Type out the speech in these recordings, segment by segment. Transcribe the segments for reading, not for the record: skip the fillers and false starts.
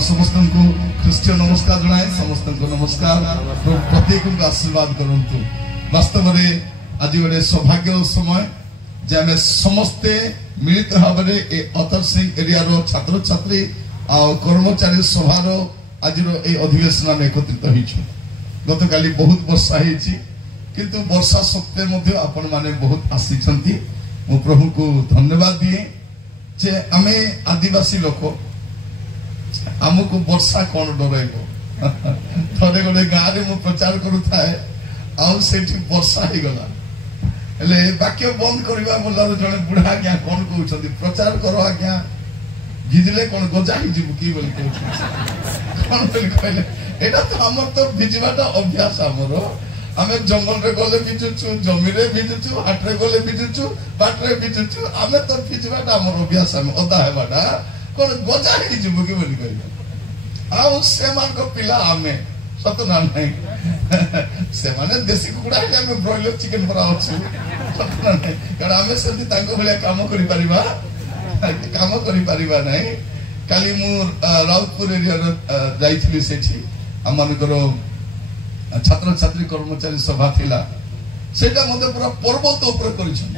समस्त को ख्रीष्ट नमस्कार जनाए समस्त को नमस्कार प्रत्येक को आशीर्वाद करंतु वास्तव में आज गोटे सौभाग्य समय जे आम समस्ते मिलित भाव में अतर सिंह एरिया छात्र छात्री आ कर्मचारी सभार आज अधिवेशन आम एकत्रित होइछु। गत काली बहुत वर्षा होइछि किंतु वर्षा सत्वे आपण माने बहुत आसीछंती। मु प्रभु को धन्यवाद दिए जे आमे आदिवासी लोक आमको वर्षा कौन डरइब थोड़े गोटे गाँव में मु प्रचार करूए वर्षा हो गला वाक्य बंद करवा बोला जड़े बुढ़ा आज्ञा कौन कहते प्रचार करो आज्ञा भिजले कौन गजा ही जीव कि कौन कहले एटा तो आम तो भिजवाटा अभ्यास आमर आम जंगल रे गले भिजुचु जमी रे भिजुचु हाट रे गले भिजुचु बाट रे भिजुचु आम तो भिजवाटा आमर अभ्यास आम अदा हेबाटा कौन गजा ही जीव कि पिला आमे सत ना नहीं से माने देसी कुकुड़ा है आमे ब्रॉयलर चिकन परा अछि सत ना नहीं कारण आमे सेति तांको भलिया काम करि परिबा नहीं। काली मु राउतपुर एरिया जाइथिली सेठी हमनकर छात्र छात्री कर्मचारी सभा थिला सेटा मते पूरा पर्वत ऊपर करिछन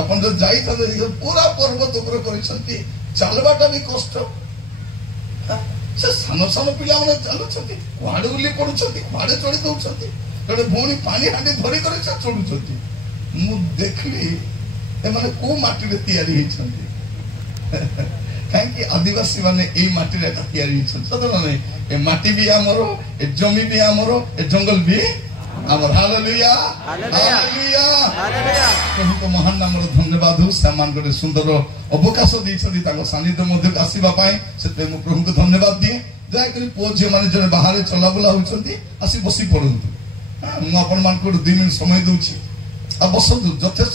अपन जो जाई त पूरा पर्वत ऊपर करिसंती चलबाटा भी कष्ट से सान सान पिला माने चलुछंती कुआडे उली पडुछंती कुआडे चढ़ी दउछंती जड़े भौणी पानी हांडी धरी करे चढ़ुछंती मु देखली ए माने को माटी रे तैयारी हिछंती काहे आदिवासी माने एई माटी रे तैयारी हिछन सदन नै ए माटी भी हमरो ए जमी भी हमरो ए जंगल भी हमर हालेलुया हालेलुया हालेलुया प्रभु को महान नाम रो धन्यवाद हो सामान गरे सुंदर अवकाश दैछथि ताको सानिध्य मध्य आसीबा पाए सेते मु प्रभु को धन्यवाद दिए दया करी पोझे माने जने बाहर चला बुला होछंती आसी बसी पड़ंतु मु आपन मान को 2 मिनिट समय दूची आ बसंतु यथेष्ट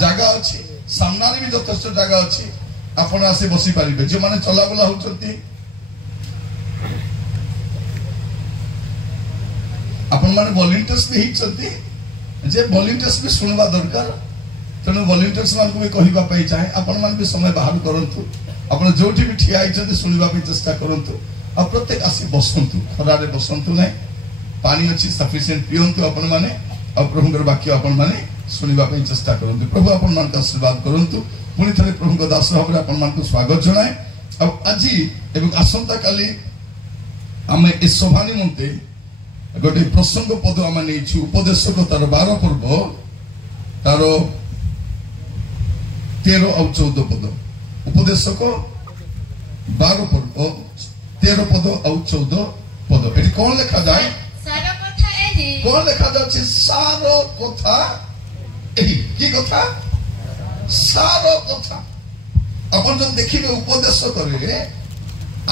जागा अछि सामना रे भी यथेष्ट जागा अछि आपण आसी बसी पारिबे जे माने चला बुला होछंती आपण माने वॉलंटियर्स भी हिचंती जे वॉलंटियर्स भी सुनवा दरकार तेणु वॉलंटियर्स मान को भी कहिबा पई चाहे आपण मान भी समय बाहर करंतु आपण जोठी भी ठिया आइचंती सुनवा पे चेष्टा करंतु आ प्रत्येक आसी बसंतु खरारे बसंतु नै पानी अछि सफिशिएंट पियंतु आपण माने आ प्रभुकर वाक्य आपण माने सुनवा पे चेष्टा करंतु प्रभु आपण मान का आशीर्वाद करंतु पुनी थरे प्रभुको दास भाबरे आपण मान को स्वागत जणाए आ आजि एवं आसंता काली आमे ए सभा निमंते गोटे प्रसंग पद आम नहीं उपदेशक तार 12 पर्व तार 13 और 14 पद उपदेशक 12 पर्व 13 पद और 14 पद ये कौन लिखा जाए कौन लिखा जाए सार कथा की कथा सार कथा अपन जो देखिए उपदेश करे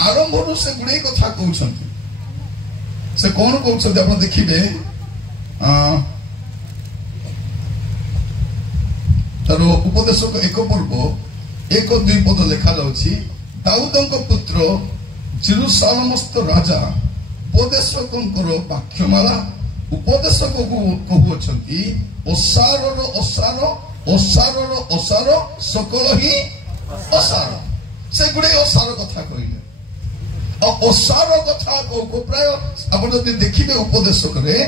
आरंभ से गुड़े कथा कहते से कौन कहते आप देखिए तार उपदेशक 1 पर्व 1-2 पद लिखा जाउछि दाऊदक पुत्र जेरुसालेमस्थ राजा उपदेशकंकर वाक्यमाला उपदेशक को कहउछंती ओसारर ओसार ओसारर ओसार सकल ही ओसार से गुडे ओसार कथा कहिले ओसार कथा को प्राय आपण जदि देखिबे उपदेशक रे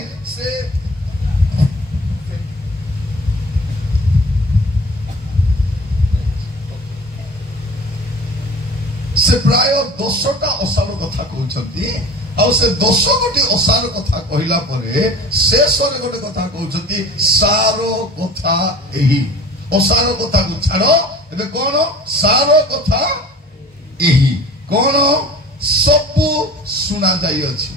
से प्राय 10टा ओसार कथा कहउछंती आ से 10 गोटी ओसार कथा कहिला परे शेष रे गोटे कथा कहउछंती सार कथा एही ओसार कथा को छाड़ो एबे कोन सार कथा एही कोन सबु सुना जाई अछि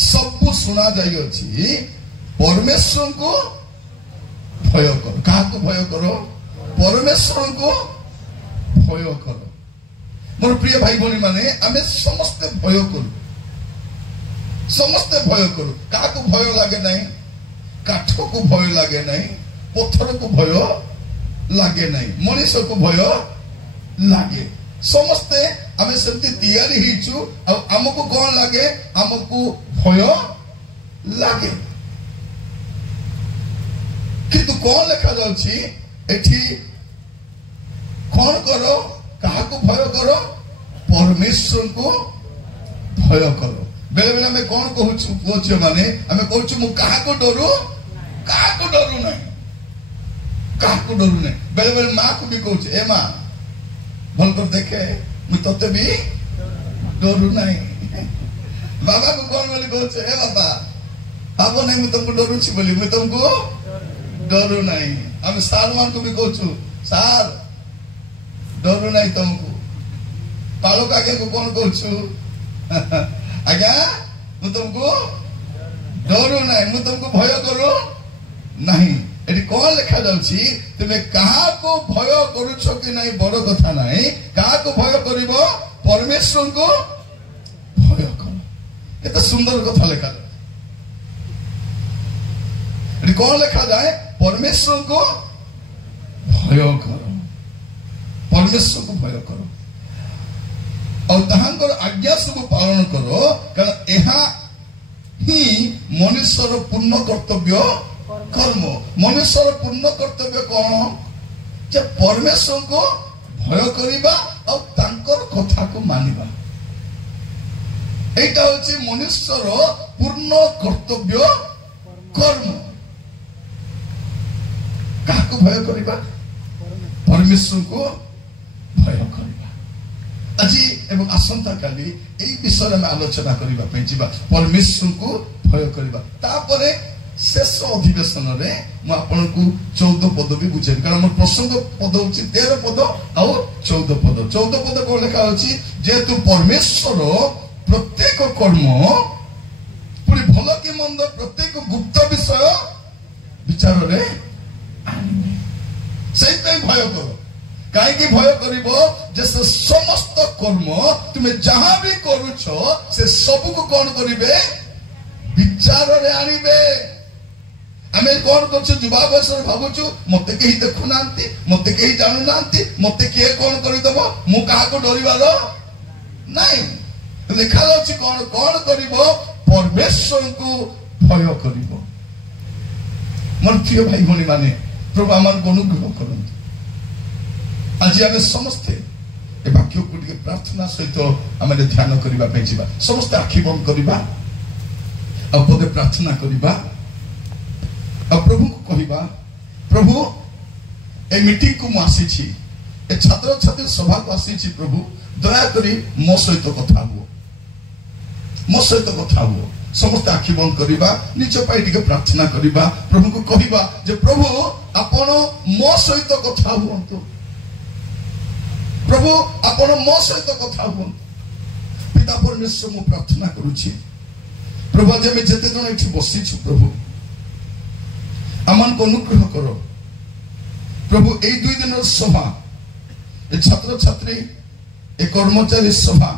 सबु सुना जाई अछि परमेश्वर को भय करो का को भय करो परमेश्वर को भय करो मोर प्रिय भाई भनी माने आमे समस्त भय करू समस्त भय करू का को भय लागे नहीं काठ को भय लागे नहीं पत्थर को भय लागे नहीं मनुष्य को भय लागे समस्ते आमे सेमती तैयारी हिचु हमको कौन लागे हमको भय लागे किंतु कौन लिखा जाउछि एठी कौन करो कहा को भय करो परमेश्वर को भय करो बेले बेले आम कौन कहूँ पुओ झील मैंने आम कहूँ मु क्या डरू ना क्या डरू ना बेले बेले माँ को भी कहूँ ए माँ भल कर देखे मुझे तोते भी डरू ना बाबा को कौन बोली कहूँ ए बाबा आप नहीं मुझे तुमको डरू बोली मुझे तुमको डरू ना आम सार मान को भी कहूँ सार डरू ना तुमको पालक आगे को कौन कहूँ आज्ञा मु तुमको डरू ना मु तुमको भय करू नहीं एटी कौन लिखा जाउछि तुमे कहा को भय करूछ कि नहीं बड़ कथा नहीं कहा को भय करिवो परमेश्वर को भय करो एत सुंदर कथा लिखा जाए एटी कौन लिखा जाए परमेश्वर को भय करो परमेश्वर को भय करो और ताहांकर आज्ञा सब पालन करो कारण यहाँ ही मनुष्यर पूर्ण कर्तव्य कर्म मनुष्यर पूर्ण कर्तव्य कौन जे परमेश्वर को भय करिबा और तांकर कथा को मानिबा एटा होची मनुष्यर पूर्ण कर्तव्य कर्म काको भय करिबा परमेश्वर को भय करिबा आज एवं आसंता काली एई विषय में आलोचना करिबा पे जिबा परमेश्वर को भय करिबा तापरे शेष अधिवेशन रे म आपन को 14 पद भी बुझे कारण मोर प्रसंग पद होची 13 पद और 14 पद को लिखा होची जे तू परमेश्वर प्रत्येक कर्म पूरी भलो कि मंद प्रत्येक गुप्त विषय विचार रे आनिबे सेई भय करो कहीं भय करिबो जैसे समस्त कर्म तुम्हें जहां भी करूछ से सब को कौन करिवे विचार रे आनिबे आमे कौन करछ युवा बयस रे भाबुछु मते केही देखु नांती मते केही जानु नांती मते के कौन करि दबो मु काहा को डरिबार नहीं लिखा जाउछि कौन कौन करिवो परमेश्वर को भय करिवो मन प्रिय भाई भनी माने प्रभु आमान को अनुग्रह करंतु आज आम समस्ते ए वाक्य को प्रार्थना सहित आम ध्यान करने समस्ते आखि बंद करवा पदे प्रार्थना करवा प्रभु को कहवा प्रभु ए मीटिंग को मुझे ए छात्र छात्री सभा को आसी प्रभु दयाकोरी मो सहित कथा हुओ मो सहित कथा हुओ समस्त आखि बंद करवा निज पाई प्रार्थना करवा प्रभु को कहवा जे प्रभु आपण मो सहित कथा हुअंतु प्रभु आपण मो सहित कथा हुअंतु पिता परमेश्वर मु प्रार्थना करुछि प्रभु आज मैं जेते जन एठी बसिछु प्रभु आमन को अनुग्रह करो प्रभु ए 2 दिन सभा ए छात्र छात्री ए कर्मचारी सभा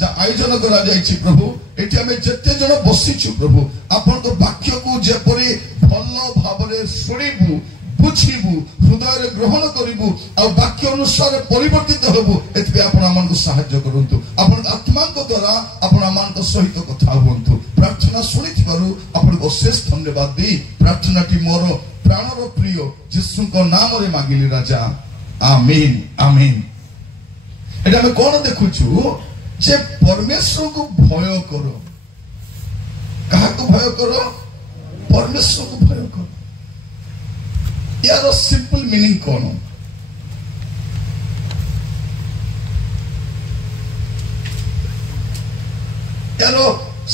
जा आयोजन करा जायछि प्रभु एठी हमें जेते जन बसिछु प्रभु आपण तो वाक्य को जेपरि भलो भाबरे सुनिबु बुझिबु हृदय ग्रहण करिबु आ वाक्य अनुसार परिवर्तित होबु एतबे आपण आमन को सहायता करंतु आपण आत्मा को द्वारा आपण आमन को सहित कथा होंतु प्रार्थना सुनिथिबारु आपण को शेष धन्यवाद दी प्रार्थना टी मोर प्राणर प्रिय यीशु को नाम रे मागिली राजा आमीन आमीन एटा हम कोन देखुछु जे परमेश्वर को भय करो कहा को भय करो परमेश्वर को भय करो यार सिंपल मीनिंग कौन यार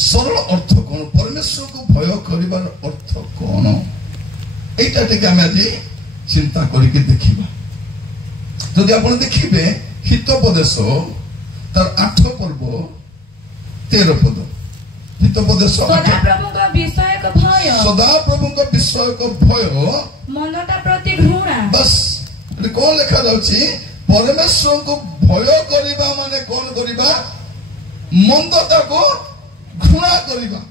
सरल अर्थ कौन परमेश्वर को भय करिबार अर्थ कौन एटा टिके हम आज चिंता करके देखिबा जदि आपण देखिबे हितोपदेश तार 8 पर्व 13 पद हितोपदेश सदा प्रभु का विषय को भय सदा प्रभु का विषय को भय मनता प्रति घृणा बस कौन लिखा जाउछि परमेश्वर को भय करिबा माने कौन करिबा मंदता को घृणा करिबा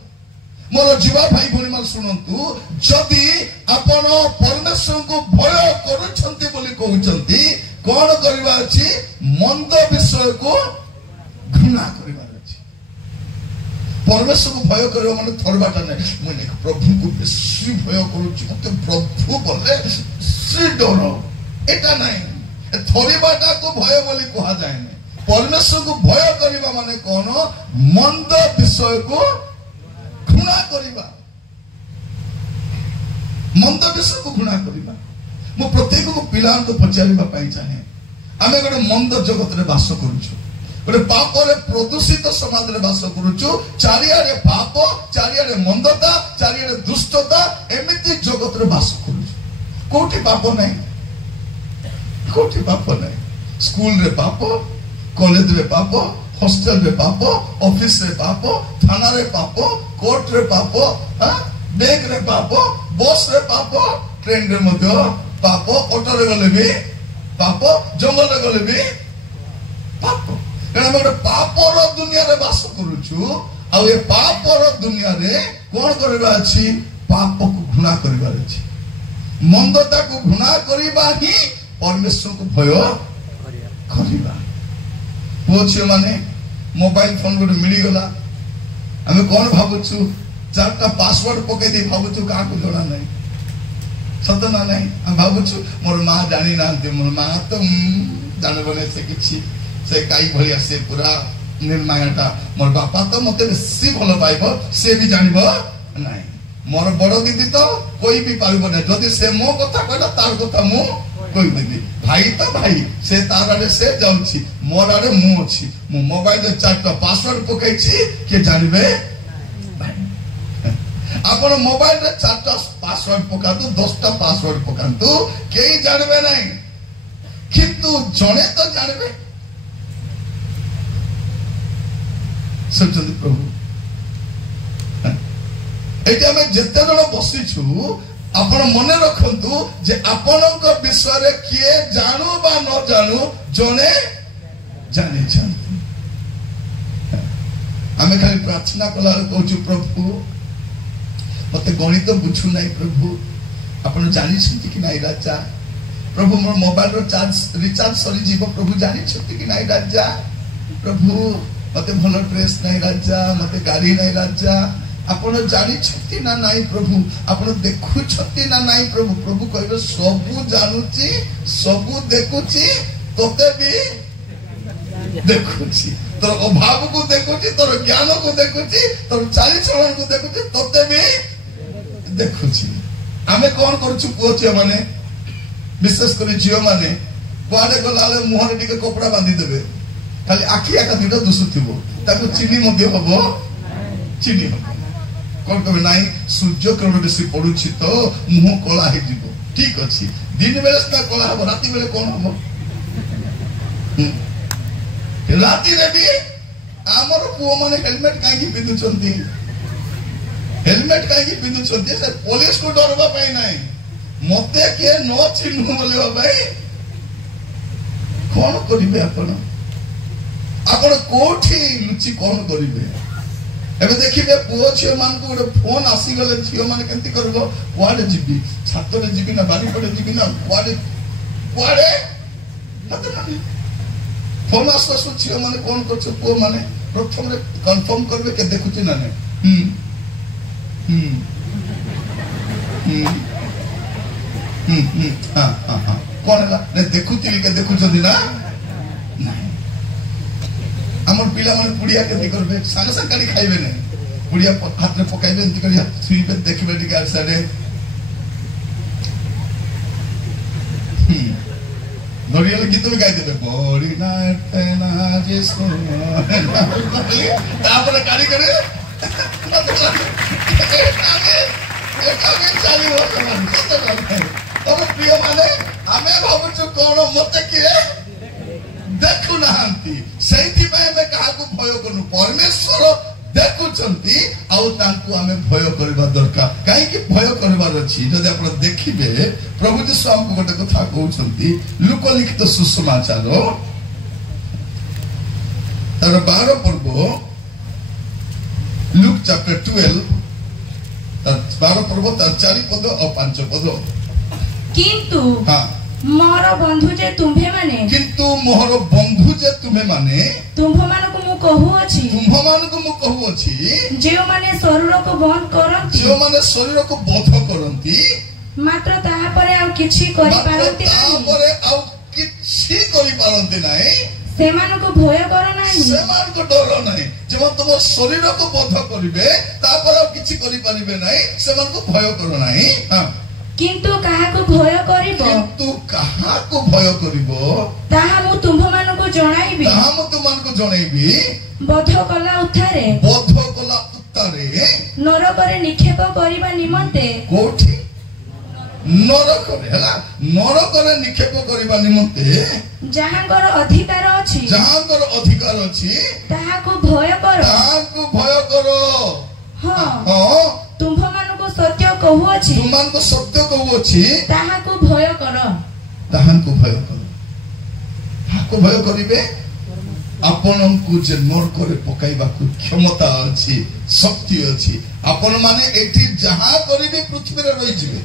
मोर जीवा भाई भनी मान सुनंतु जदि आपण परमेश्वर को भय करूछंती बोली कहउछंती कौन करिबा अछि मंद विषय को घृणा करिबा अछि परमेश्वर को भय करिबा माने थरबाटा नै मुने प्रभु को बेसी भय करूछि मते प्रभु बोले श्री डर एटा नै थोड़ीबाटा को भय बोली कहा जाए नहीं। परमेश्वर को भय करिबा माने कौन मंद विषय को घृणा करिबा मंद विषय को घृणा करिबा। मु प्रत्येक को पिला को पचारिबा पाई चाहे आमे गोटे मंद जगत रे वास करूछु गोटे पाप रे प्रदूषित समाज रे वास करूछु चारियारे पाप चारियारे मंदता चारियारे दुष्टता एमिति जगत रे वास करूछु कोठी पाप नहीं स्कूल रे पाप कॉलेज रे पाप हॉस्टल रे पाप ऑफिस रे पाप थाना रे पाप कोर्ट रे पाप बैंक रे पाप बस रे पाप ट्रेन रे मध्य पाप ऑटो रे गले भी पाप जंगल रे गले भी पाप कारण हम पापर दुनिया रे वास करूछु आ ये पापर दुनिया रे कोन करबा अछि पाप को घृणा करबा अछि मंदता को घृणा करबा ही परमेश्वर को भय करबा। पुओ झियो माने मोबाइल फोन गोटे मिली गला आमे कोन भाबुछु चारटा पासवर्ड पके दे भाबुछु का को जणा नहीं सत ना नहीं हम भाबुछु मोर मां जानी नांते मोर मां तो जानबने से किछि से काई भलिया से पूरा निर्मायटा मोर बापा तो मते बेसी भलो पाइबो से भी जानिबो नहीं मोर बड़ दीदी तो कोई भी पाइबो नहीं जदि से मो कथा कहला तार कथा मु कोई देबी भाई तो भाई से तार आडे से जाउछि मोर आडे मु अछि मु मोबाइल रे चारटा पासवर्ड पकै छी के जानिबे आपण मोबाइल रे चारटा पासवर्ड पकातु 10टा पासवर्ड पकातु केई जानिबे नहीं किंतु जणे तो जानिबे सुचंदी प्रभु एटा में जते जण बसिछु आपण मने रखंतु जे आपनक विषय रे किए जानू बा न जानू जने जानि छथि आमे खाली प्रार्थना कला कहूछु प्रभु मते गणित बुझु नाही प्रभु आपण जानि छथि कि नाही राजा प्रभु मोर मोबाइल रो चार्ज रिचार्ज सरी जीव प्रभु जानि छथि कि नाही राजा प्रभु मते भलो ड्रेस नाही राजा मते गाड़ी नाही राजा आपण जानि छथि ना नाही प्रभु आपण देखु छथि ना नाही प्रभु प्रभु कहबे सबु जानुची सबु देखुची तोते भी देखुची तोर अभाव को देखुची तोर ज्ञान को देखुची तोर चाली चलन को देखुची तोते भी देखुची आमे कोन करछु पुओचे माने विशेष कर जियो माने कुआडे गलाले मुहरे टिके कपड़ा बांधी देबे खाली आखी आका दुटा दुसुथिबो ताको चिनी मध्य हबो चिनी हबो कोन कबे नाही सूर्य किरण बेसी पडुछि तो मुह कला हे जिवो ठीक अछि दिन बेले से कला हबो राती बेले कोन हबो राती रे भी हमर पुओ माने हेलमेट काहे की पिंदु छंती हेलमेट काहे की पिंदु छंती से पुलिस को डरबा पई नाही मते के न चिन्हु बोले भाई कोन करिवे आपण आपण कोठी लुचि कोन करिवे एबे देखिबे पुओ छियो मान को गोटे फोन आसी गले छियो माने केंती करबो कुआडे जिबी छात रे जिबी ना बारी पड़े जिबी ना कुआडे कुआडे मत माने फोन आसो छियो माने कोन करछ पुओ माने प्रथम रे कंफर्म करबे के देखुची ना नै हां कोन ला ने देखुती के देखुछदी ना नहीं हमर पिला माने पुड़िया के करबे संग संग करी खाइबे नै पुड़िया हाथ रे पकाइबे एंती करी सुई पे देखबे टिका साडे नरियल गीत भी गाइ देबे बड़ी नाट ना जे सोना तापर गाड़ी करे एकामे चाली हो तब प्रिय माने आमे भाबुछु कोन मते के देखु नांती सेति पे में कहा को भय करनु परमेश्वर देखुचंती आउ तांकु हमें भय करबा दरकार काहे कि भय करबार अछि जदि आपण देखिबे प्रभु जी स्वामी को गोटे कथा कहउचंती लोक लिखित सुसमाचार तर 12 पर्व लुक चैप्टर 12 तर 12 पर्व तर 4 पद और 5 पद किंतु हां मोर बंधु जे तुम्हे माने किंतु मोर बंधु जे तुम्हे माने तुम्ह मानको मु कहू अछि तुम्ह मानको मु कहू अछि जे माने शरीर को बंध करंती जे माने शरीर को बोध करंती मात्र ताहा परे आ किछि करि पारंती ताहा परे आ सी करि पारंती नाही ସେମାନଙ୍କୁ ଭୟ କର ନାହିଁ। ସେମାନଙ୍କୁ ଡର ନାହିଁ। ଯେବେ ତୁମ ଶରୀରକୁ ବଧ କରିବେ ତାପରେ ଆଉ କିଛି କରିପାରିବେ ନାହିଁ, ସେମାନଙ୍କୁ ଭୟ କର ନାହିଁ। କିନ୍ତୁ କାହାକୁ ଭୟ କରିବ, କିନ୍ତୁ କାହାକୁ ଭୟ କରିବ ତାହା ମୁଁ ତୁମ୍ଭମାନଙ୍କୁ ଜଣାଇବି। ତାହା ମୁଁ ତୁମମାନଙ୍କୁ ଜଣାଇବି। ବଧ କଲା ଉତ୍ଥାରେ ନରକରେ ନିକ୍ଷେପ କରିବା ନିମନ୍ତେ। କୋଉଠି? ନରକରେ ହେଲା, ନରକରେ ନିକ୍ଷେପ କରିବା ନିମନ୍ତେ ଯାହାଙ୍କର ଅଧିକାର ଅଛି, ଯାହାଙ୍କର ଅଧିକାର ଅଛି ତାହାକୁ ଭୟ କର। ତାହାକୁ ଭୟ କର। ହଁ, ତୁମ୍ଭମାନଙ୍କୁ ସତ୍ୟ କହୁଅଛି, ତୁମମାନଙ୍କୁ ସତ୍ୟ କହୁଅଛି, ତାହାକୁ ଭୟ କର। ତାହାକୁ ଭୟ କର। ତାହାକୁ ଭୟ କରିବେ ଆପଣଙ୍କୁ ଯେ ନରକରେ ପକାଇବାକୁ କ୍ଷମତା ଅଛି, ଶକ୍ତି ଅଛି। ଆପଣ ମାନେ ଏଠି ଯାହା କରିବେ ପୃଥିବୀରେ ରହିଯିବେ।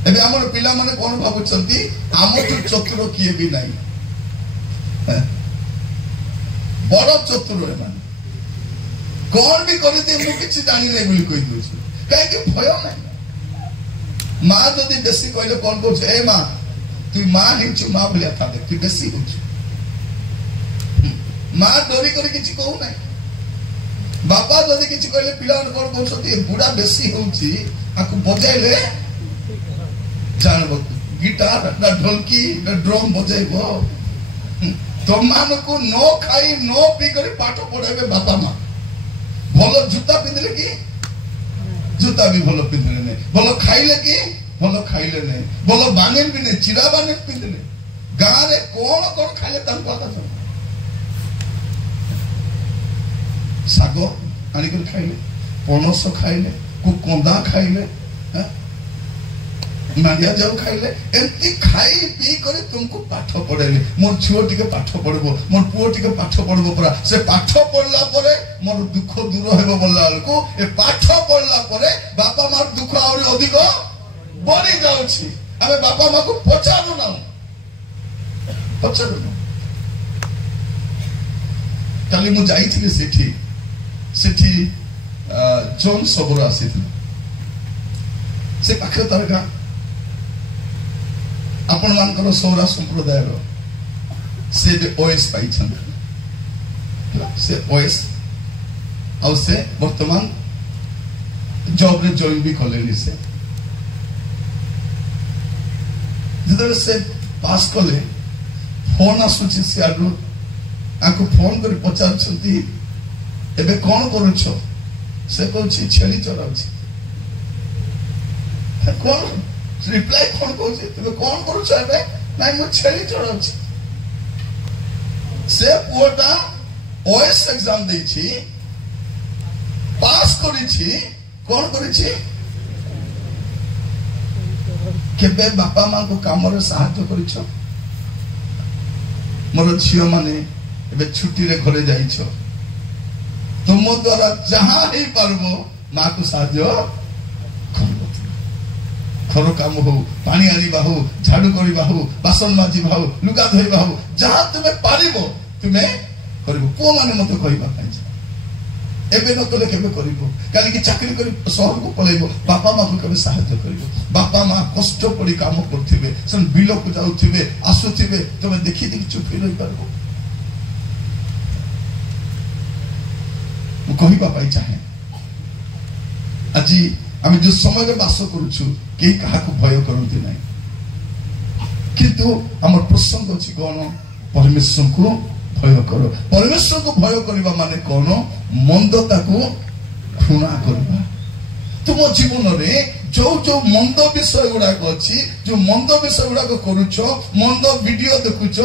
ଏବେ ଆମର ପିଲାମାନେ କଣ ଭାବୁଛନ୍ତି, ଆମଠୁ ଚତୁର କିଏ ବି ନାହିଁ, ବଡ ଚତୁର ଏମାନେ, କଣ ବି କରିଦିଏ ମୁଁ କିଛି ଜାଣିନାହିଁ ବୋଲି କହିଦଉଛି। କାହିଁକି? ଭୟ ନାହିଁ। ମା ଯଦି ବେଶୀ କହିଲେ କଣ କହୁଛୁ, ଏ ମା তুই মা ହେଇଛୁ, ମା ଭଳିଆ ଥା, ତୁ ବେଶୀ ହଉଛୁ। ମା ଡରି କରି କିଛି କହୁ ନାହିଁ। ବାପା ଯଦି କିଛି କହିଲେ ପିଲାମାନେ କଣ କହୁଛନ୍ତି, ଏ ବୁଢା ବେଶୀ ହଉଛି, ଆକୁ ବଜାଇଲେ ଜାଣିବ, ଗିଟାର ନା ଢୋଲକି ନା ଡ୍ରମ ବଜାଇବ। ତମମାନଙ୍କୁ ନ ଖାଇ ନ ପିଇ କରି ପାଠ ପଢେଇବେ ବାପା ମା। ଭଲ ଜୁତା ପିନ୍ଧିଲେ କି ଜୁତା ବି ଭଲ ପିନ୍ଧିଲେ ନାହିଁ, ଭଲ ଖାଇଲେ କି ଭଲ ଖାଇଲେ ନାହିଁ, ଭଲ ବାନିନ ବି ନାହିଁ, ଚିରା ବାନିନ ପିନ୍ଧିଲେ। ଗାଁରେ କଣ କଣ ଖାଇଲେ ତାଙ୍କ କଥା ଶୁଣ। ଶାଗ ଆଣିକରି ଖାଇଲେ, ପଣସ ଖାଇଲେ, କନ୍ଦା ଖାଇଲେ, ମାଣ୍ଡିଆ ଯାଉ ଖାଇଲେ, ଏମିତି ଖାଇ ପିଇ କରି ତୁମକୁ ପାଠ ପଢେଇଲେ। ମୋର ଝିଅ ଟିକେ ପାଠ ପଢିବ, ମୋର ପୁଅ ଟିକେ ପାଠ ପଢିବ ପରା। ସେ ପାଠ ପଢିଲା ପରେ ମୋର ଦୁଃଖ ଦୂର ହେବ ବୋଲିଲା ବେଳକୁ, ଏ ପାଠ ପଢିଲା ପରେ ବାପା ମାର ଦୁଃଖ ଆହୁରି ଅଧିକ ବଢି ଯାଉଛି। ଆମେ ବାପା ମାକୁ ପଚାରୁନାହୁଁ। କାଲି ମୁଁ ଯାଇଥିଲି ସେଠି ଜନ୍ ସବର ଆସିଥିଲା, ସେ ପାଖରେ ତାର ଗାଁ। ଆପଣ ମାନଙ୍କର ସୌରା ସମ୍ପ୍ରଦାୟର ସେ ଏବେ ଓଏସ୍ ପାଇଛନ୍ତି, ସେ ଓଏସ୍, ଆଉ ସେ ବର୍ତ୍ତମାନ ଜବରେ ଜଏନ୍ ବି କଲେଣି। ସେ ଯେତେବେଳେ ସେ ପାସ୍ କଲେ, ଫୋନ ଆସୁଛି ସିଆଡୁ, ତାଙ୍କୁ ଫୋନ କରି ପଚାରୁଛନ୍ତି ଏବେ କଣ କରୁଛ? ସେ କହୁଛି ଛେଳି ଚରାଉଛି। କଣ ରିପ୍ଲାଏ କଣ କହୁଛି, ତୁମେ କଣ କରୁଛ ଏବେ? ନାଇଁ ମୁଁ ଛେଳି ଚରାଉଛି। ସେ ପୁଅଟା ଓଏସ୍ ଏକ୍ସାମ ଦେଇଛି, ପାସ୍ କରିଛି, କଣ କରିଛି? କେବେ ବାପା ମାଙ୍କୁ କାମରେ ସାହାଯ୍ୟ କରିଛ? ମୋର ଝିଅ ମାନେ ଏବେ ଛୁଟିରେ ଘରେ ଯାଇଛ, ତୁମ ଦ୍ୱାରା ଯାହା ହେଇପାରିବ ମାକୁ ସାହାଯ୍ୟ କରିବ। ଘର କାମ ହଉ, ପାଣି ଆଣିବା ହଉ, ଝାଡୁ କରିବା ହଉ, ବାସନ ମାଜିବା ହଉ, ଲୁଗା ଧୋଇବା ହଉ, ଯାହା ତୁମେ ପାରିବ ତୁମେ କରିବ। ପୁଅ ମାନେ ମତେ କହିବା ପାଇଁ ଏବେ ନ କଲେ କେବେ କରିବ? କାଲିକି ଚାକିରି କରି ସହରକୁ ପଳେଇବ, ବାପା ମାକୁ କେବେ ସାହାଯ୍ୟ କରିବ? ବାପା ମା କଷ୍ଟ ପଡି କାମ କରୁଥିବେ, ସେମାନେ ବିଲକୁ ଯାଉଥିବେ, ଆସୁଥିବେ, ତମେ ଦେଖି ଦେଖି ଚୁପ ହେଇ ରହିପାରିବ? ମୁଁ କହିବା ପାଇଁ ଚାହେଁ, ଆଜି ଆମେ ଯୋଉ ସମୟରେ ବାସ କରୁଛୁ, କେହି କାହାକୁ ଭୟ କରନ୍ତି ନାହିଁ। କିନ୍ତୁ ଆମର ପ୍ରସଙ୍ଗ ଅଛି କଣ? ପରମେଶ୍ୱରଙ୍କୁ ଭୟ କର। ପରମେଶ୍ୱରଙ୍କୁ ଭୟ କରିବା ମାନେ କଣ? ମନ୍ଦତାକୁ ଘୃଣା କରିବା। ତୁମ ଜୀବନରେ ଯୋଉ ଯୋଉ ମନ୍ଦ ବିଷୟ ଗୁଡାକ ଅଛି, ଯୋଉ ମନ୍ଦ ବିଷୟ ଗୁଡାକ କରୁଛ, ମନ୍ଦ ଭିଡିଓ ଦେଖୁଛ,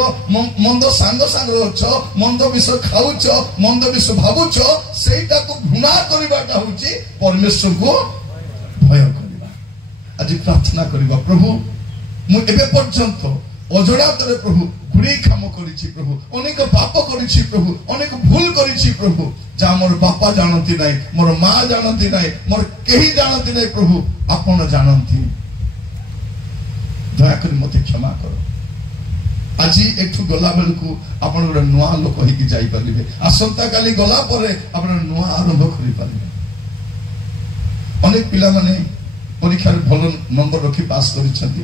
ମନ୍ଦ ସାଙ୍ଗ ସାଙ୍ଗରେ ଅଛ, ମନ୍ଦ ବିଷୟ ଖାଉଛ, ମନ୍ଦ ବିଷୟ ଭାବୁଛ, ସେଇଟାକୁ ଘୃଣା କରିବାଟା ହଉଛି ପରମେଶ୍ୱରଙ୍କୁ ଭୟ କରିବା। ଆଜି ପ୍ରାର୍ଥନା କରିବା, ପ୍ରଭୁ ମୁଁ ଏବେ ପର୍ଯ୍ୟନ୍ତ ଅଜଣାତରେ ପ୍ରଭୁ ଗୁଡେଇ କାମ କରିଛି, ପ୍ରଭୁ ଅନେକ ପାପ କରିଛି, ପ୍ରଭୁ ଅନେକ ଭୁଲ କରିଛି, ପ୍ରଭୁ ଯାହା ମୋର ବାପା ଜାଣନ୍ତି ନାହିଁ, ମୋର ମା ଜାଣନ୍ତି ନାହିଁ, ମୋର କେହି ଜାଣନ୍ତି ନାହିଁ, ପ୍ରଭୁ ଆପଣ ଜାଣନ୍ତି। ଦୟାକରି ମତେ କ୍ଷମା କର। ଆଜି ଏଠୁ ଗଲା ବେଳକୁ ଆପଣ ଗୋଟେ ନୂଆ ଲୋକ ହେଇକି ଯାଇପାରିବେ। ଆସନ୍ତା କାଲି ଗଲା ପରେ ଆପଣ ନୂଆ ଆରମ୍ଭ କରିପାରିବେ। ଅନେକ ପିଲାମାନେ ପରୀକ୍ଷାରେ ଭଲ ନମ୍ବର ରଖି ପାସ୍ କରିଛନ୍ତି,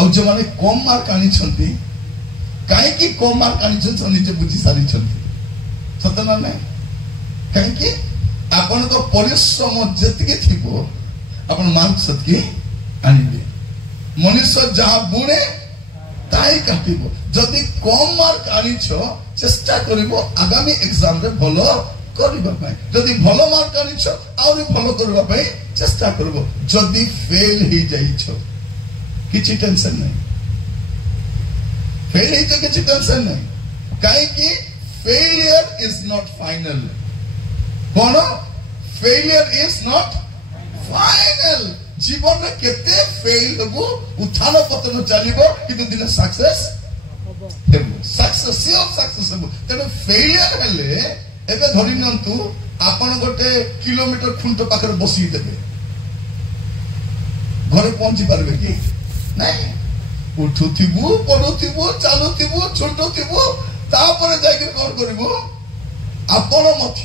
ଆଉ ଯେଉଁମାନେ କମ ମାର୍କ ଆଣିଛନ୍ତି କାହିଁକି କମ ମାର୍କ ଆଣିଛନ୍ତି ନିଜେ ବୁଝି ସାରିଛନ୍ତି ସତ ନା ନାହିଁ କାହିଁକି ଆପଣଙ୍କ ପରିଶ୍ରମ ଯେତିକି ଥିବ ଆପଣ ମାର୍କ ସେତିକି ଆଣିବେ ମଣିଷ ଯାହା ବୁଣେ ତାଇ କାଟିବ ଯଦି କମ ମାର୍କ ଆଣିଛ ଚେଷ୍ଟା କରିବ ଆଗାମୀ ଏକ୍ସାମରେ ଭଲ କରିବା ପାଇଁ ଯଦି ଭଲ ମାର୍କ ଆଣିଛ ଆହୁରି ଭଲ କରିବା ପାଇଁ ଚେଷ୍ଟା କରିବ ଯଦି ଫେଲ ହେଇଯାଇଛ କିଛି ଟେନସନ ନାହିଁ ଫେଲ ହେଇଛ କିଛି ଟେନସନ ନାହିଁ କାହିଁକି ଫେଲିୟର ଇଜ ନଟ୍ ଫାଇନାଲ କଣ ଫେଲିୟର ଇଜ ନଟ୍ ଫାଇନାଲ ଜୀବନରେ କେତେ ଫେଲ ହବୁ ଉତ୍ଥାନ ପତନ ଚାଲିବ କିନ୍ତୁ ଦିନେ ସକ୍ସେସ୍ ହେବ ସକ୍ସେସ୍ ସିଓର ସକ୍ସେସ୍ ହେବ ତେଣୁ ଫେଲିୟର ହେଲେ ଏବେ ଧରି ନିଅନ୍ତୁ ଆପଣ ଗୋଟେ କିଲୋମିଟର ଖୁଣ୍ଟ ପାଖରେ ବସିକି ଦେବେ ଘରେ ପହଞ୍ଚି ପାରିବେ କି ନାଇଁ ଉଠୁଥିବୁ ପଡୁଥିବୁ ଚାଲୁଥିବୁ ଛୁଟୁଥିବୁ ତାପରେ ଯାଇକି କଣ କରିବୁ ଆପଣ ମଧ୍ୟ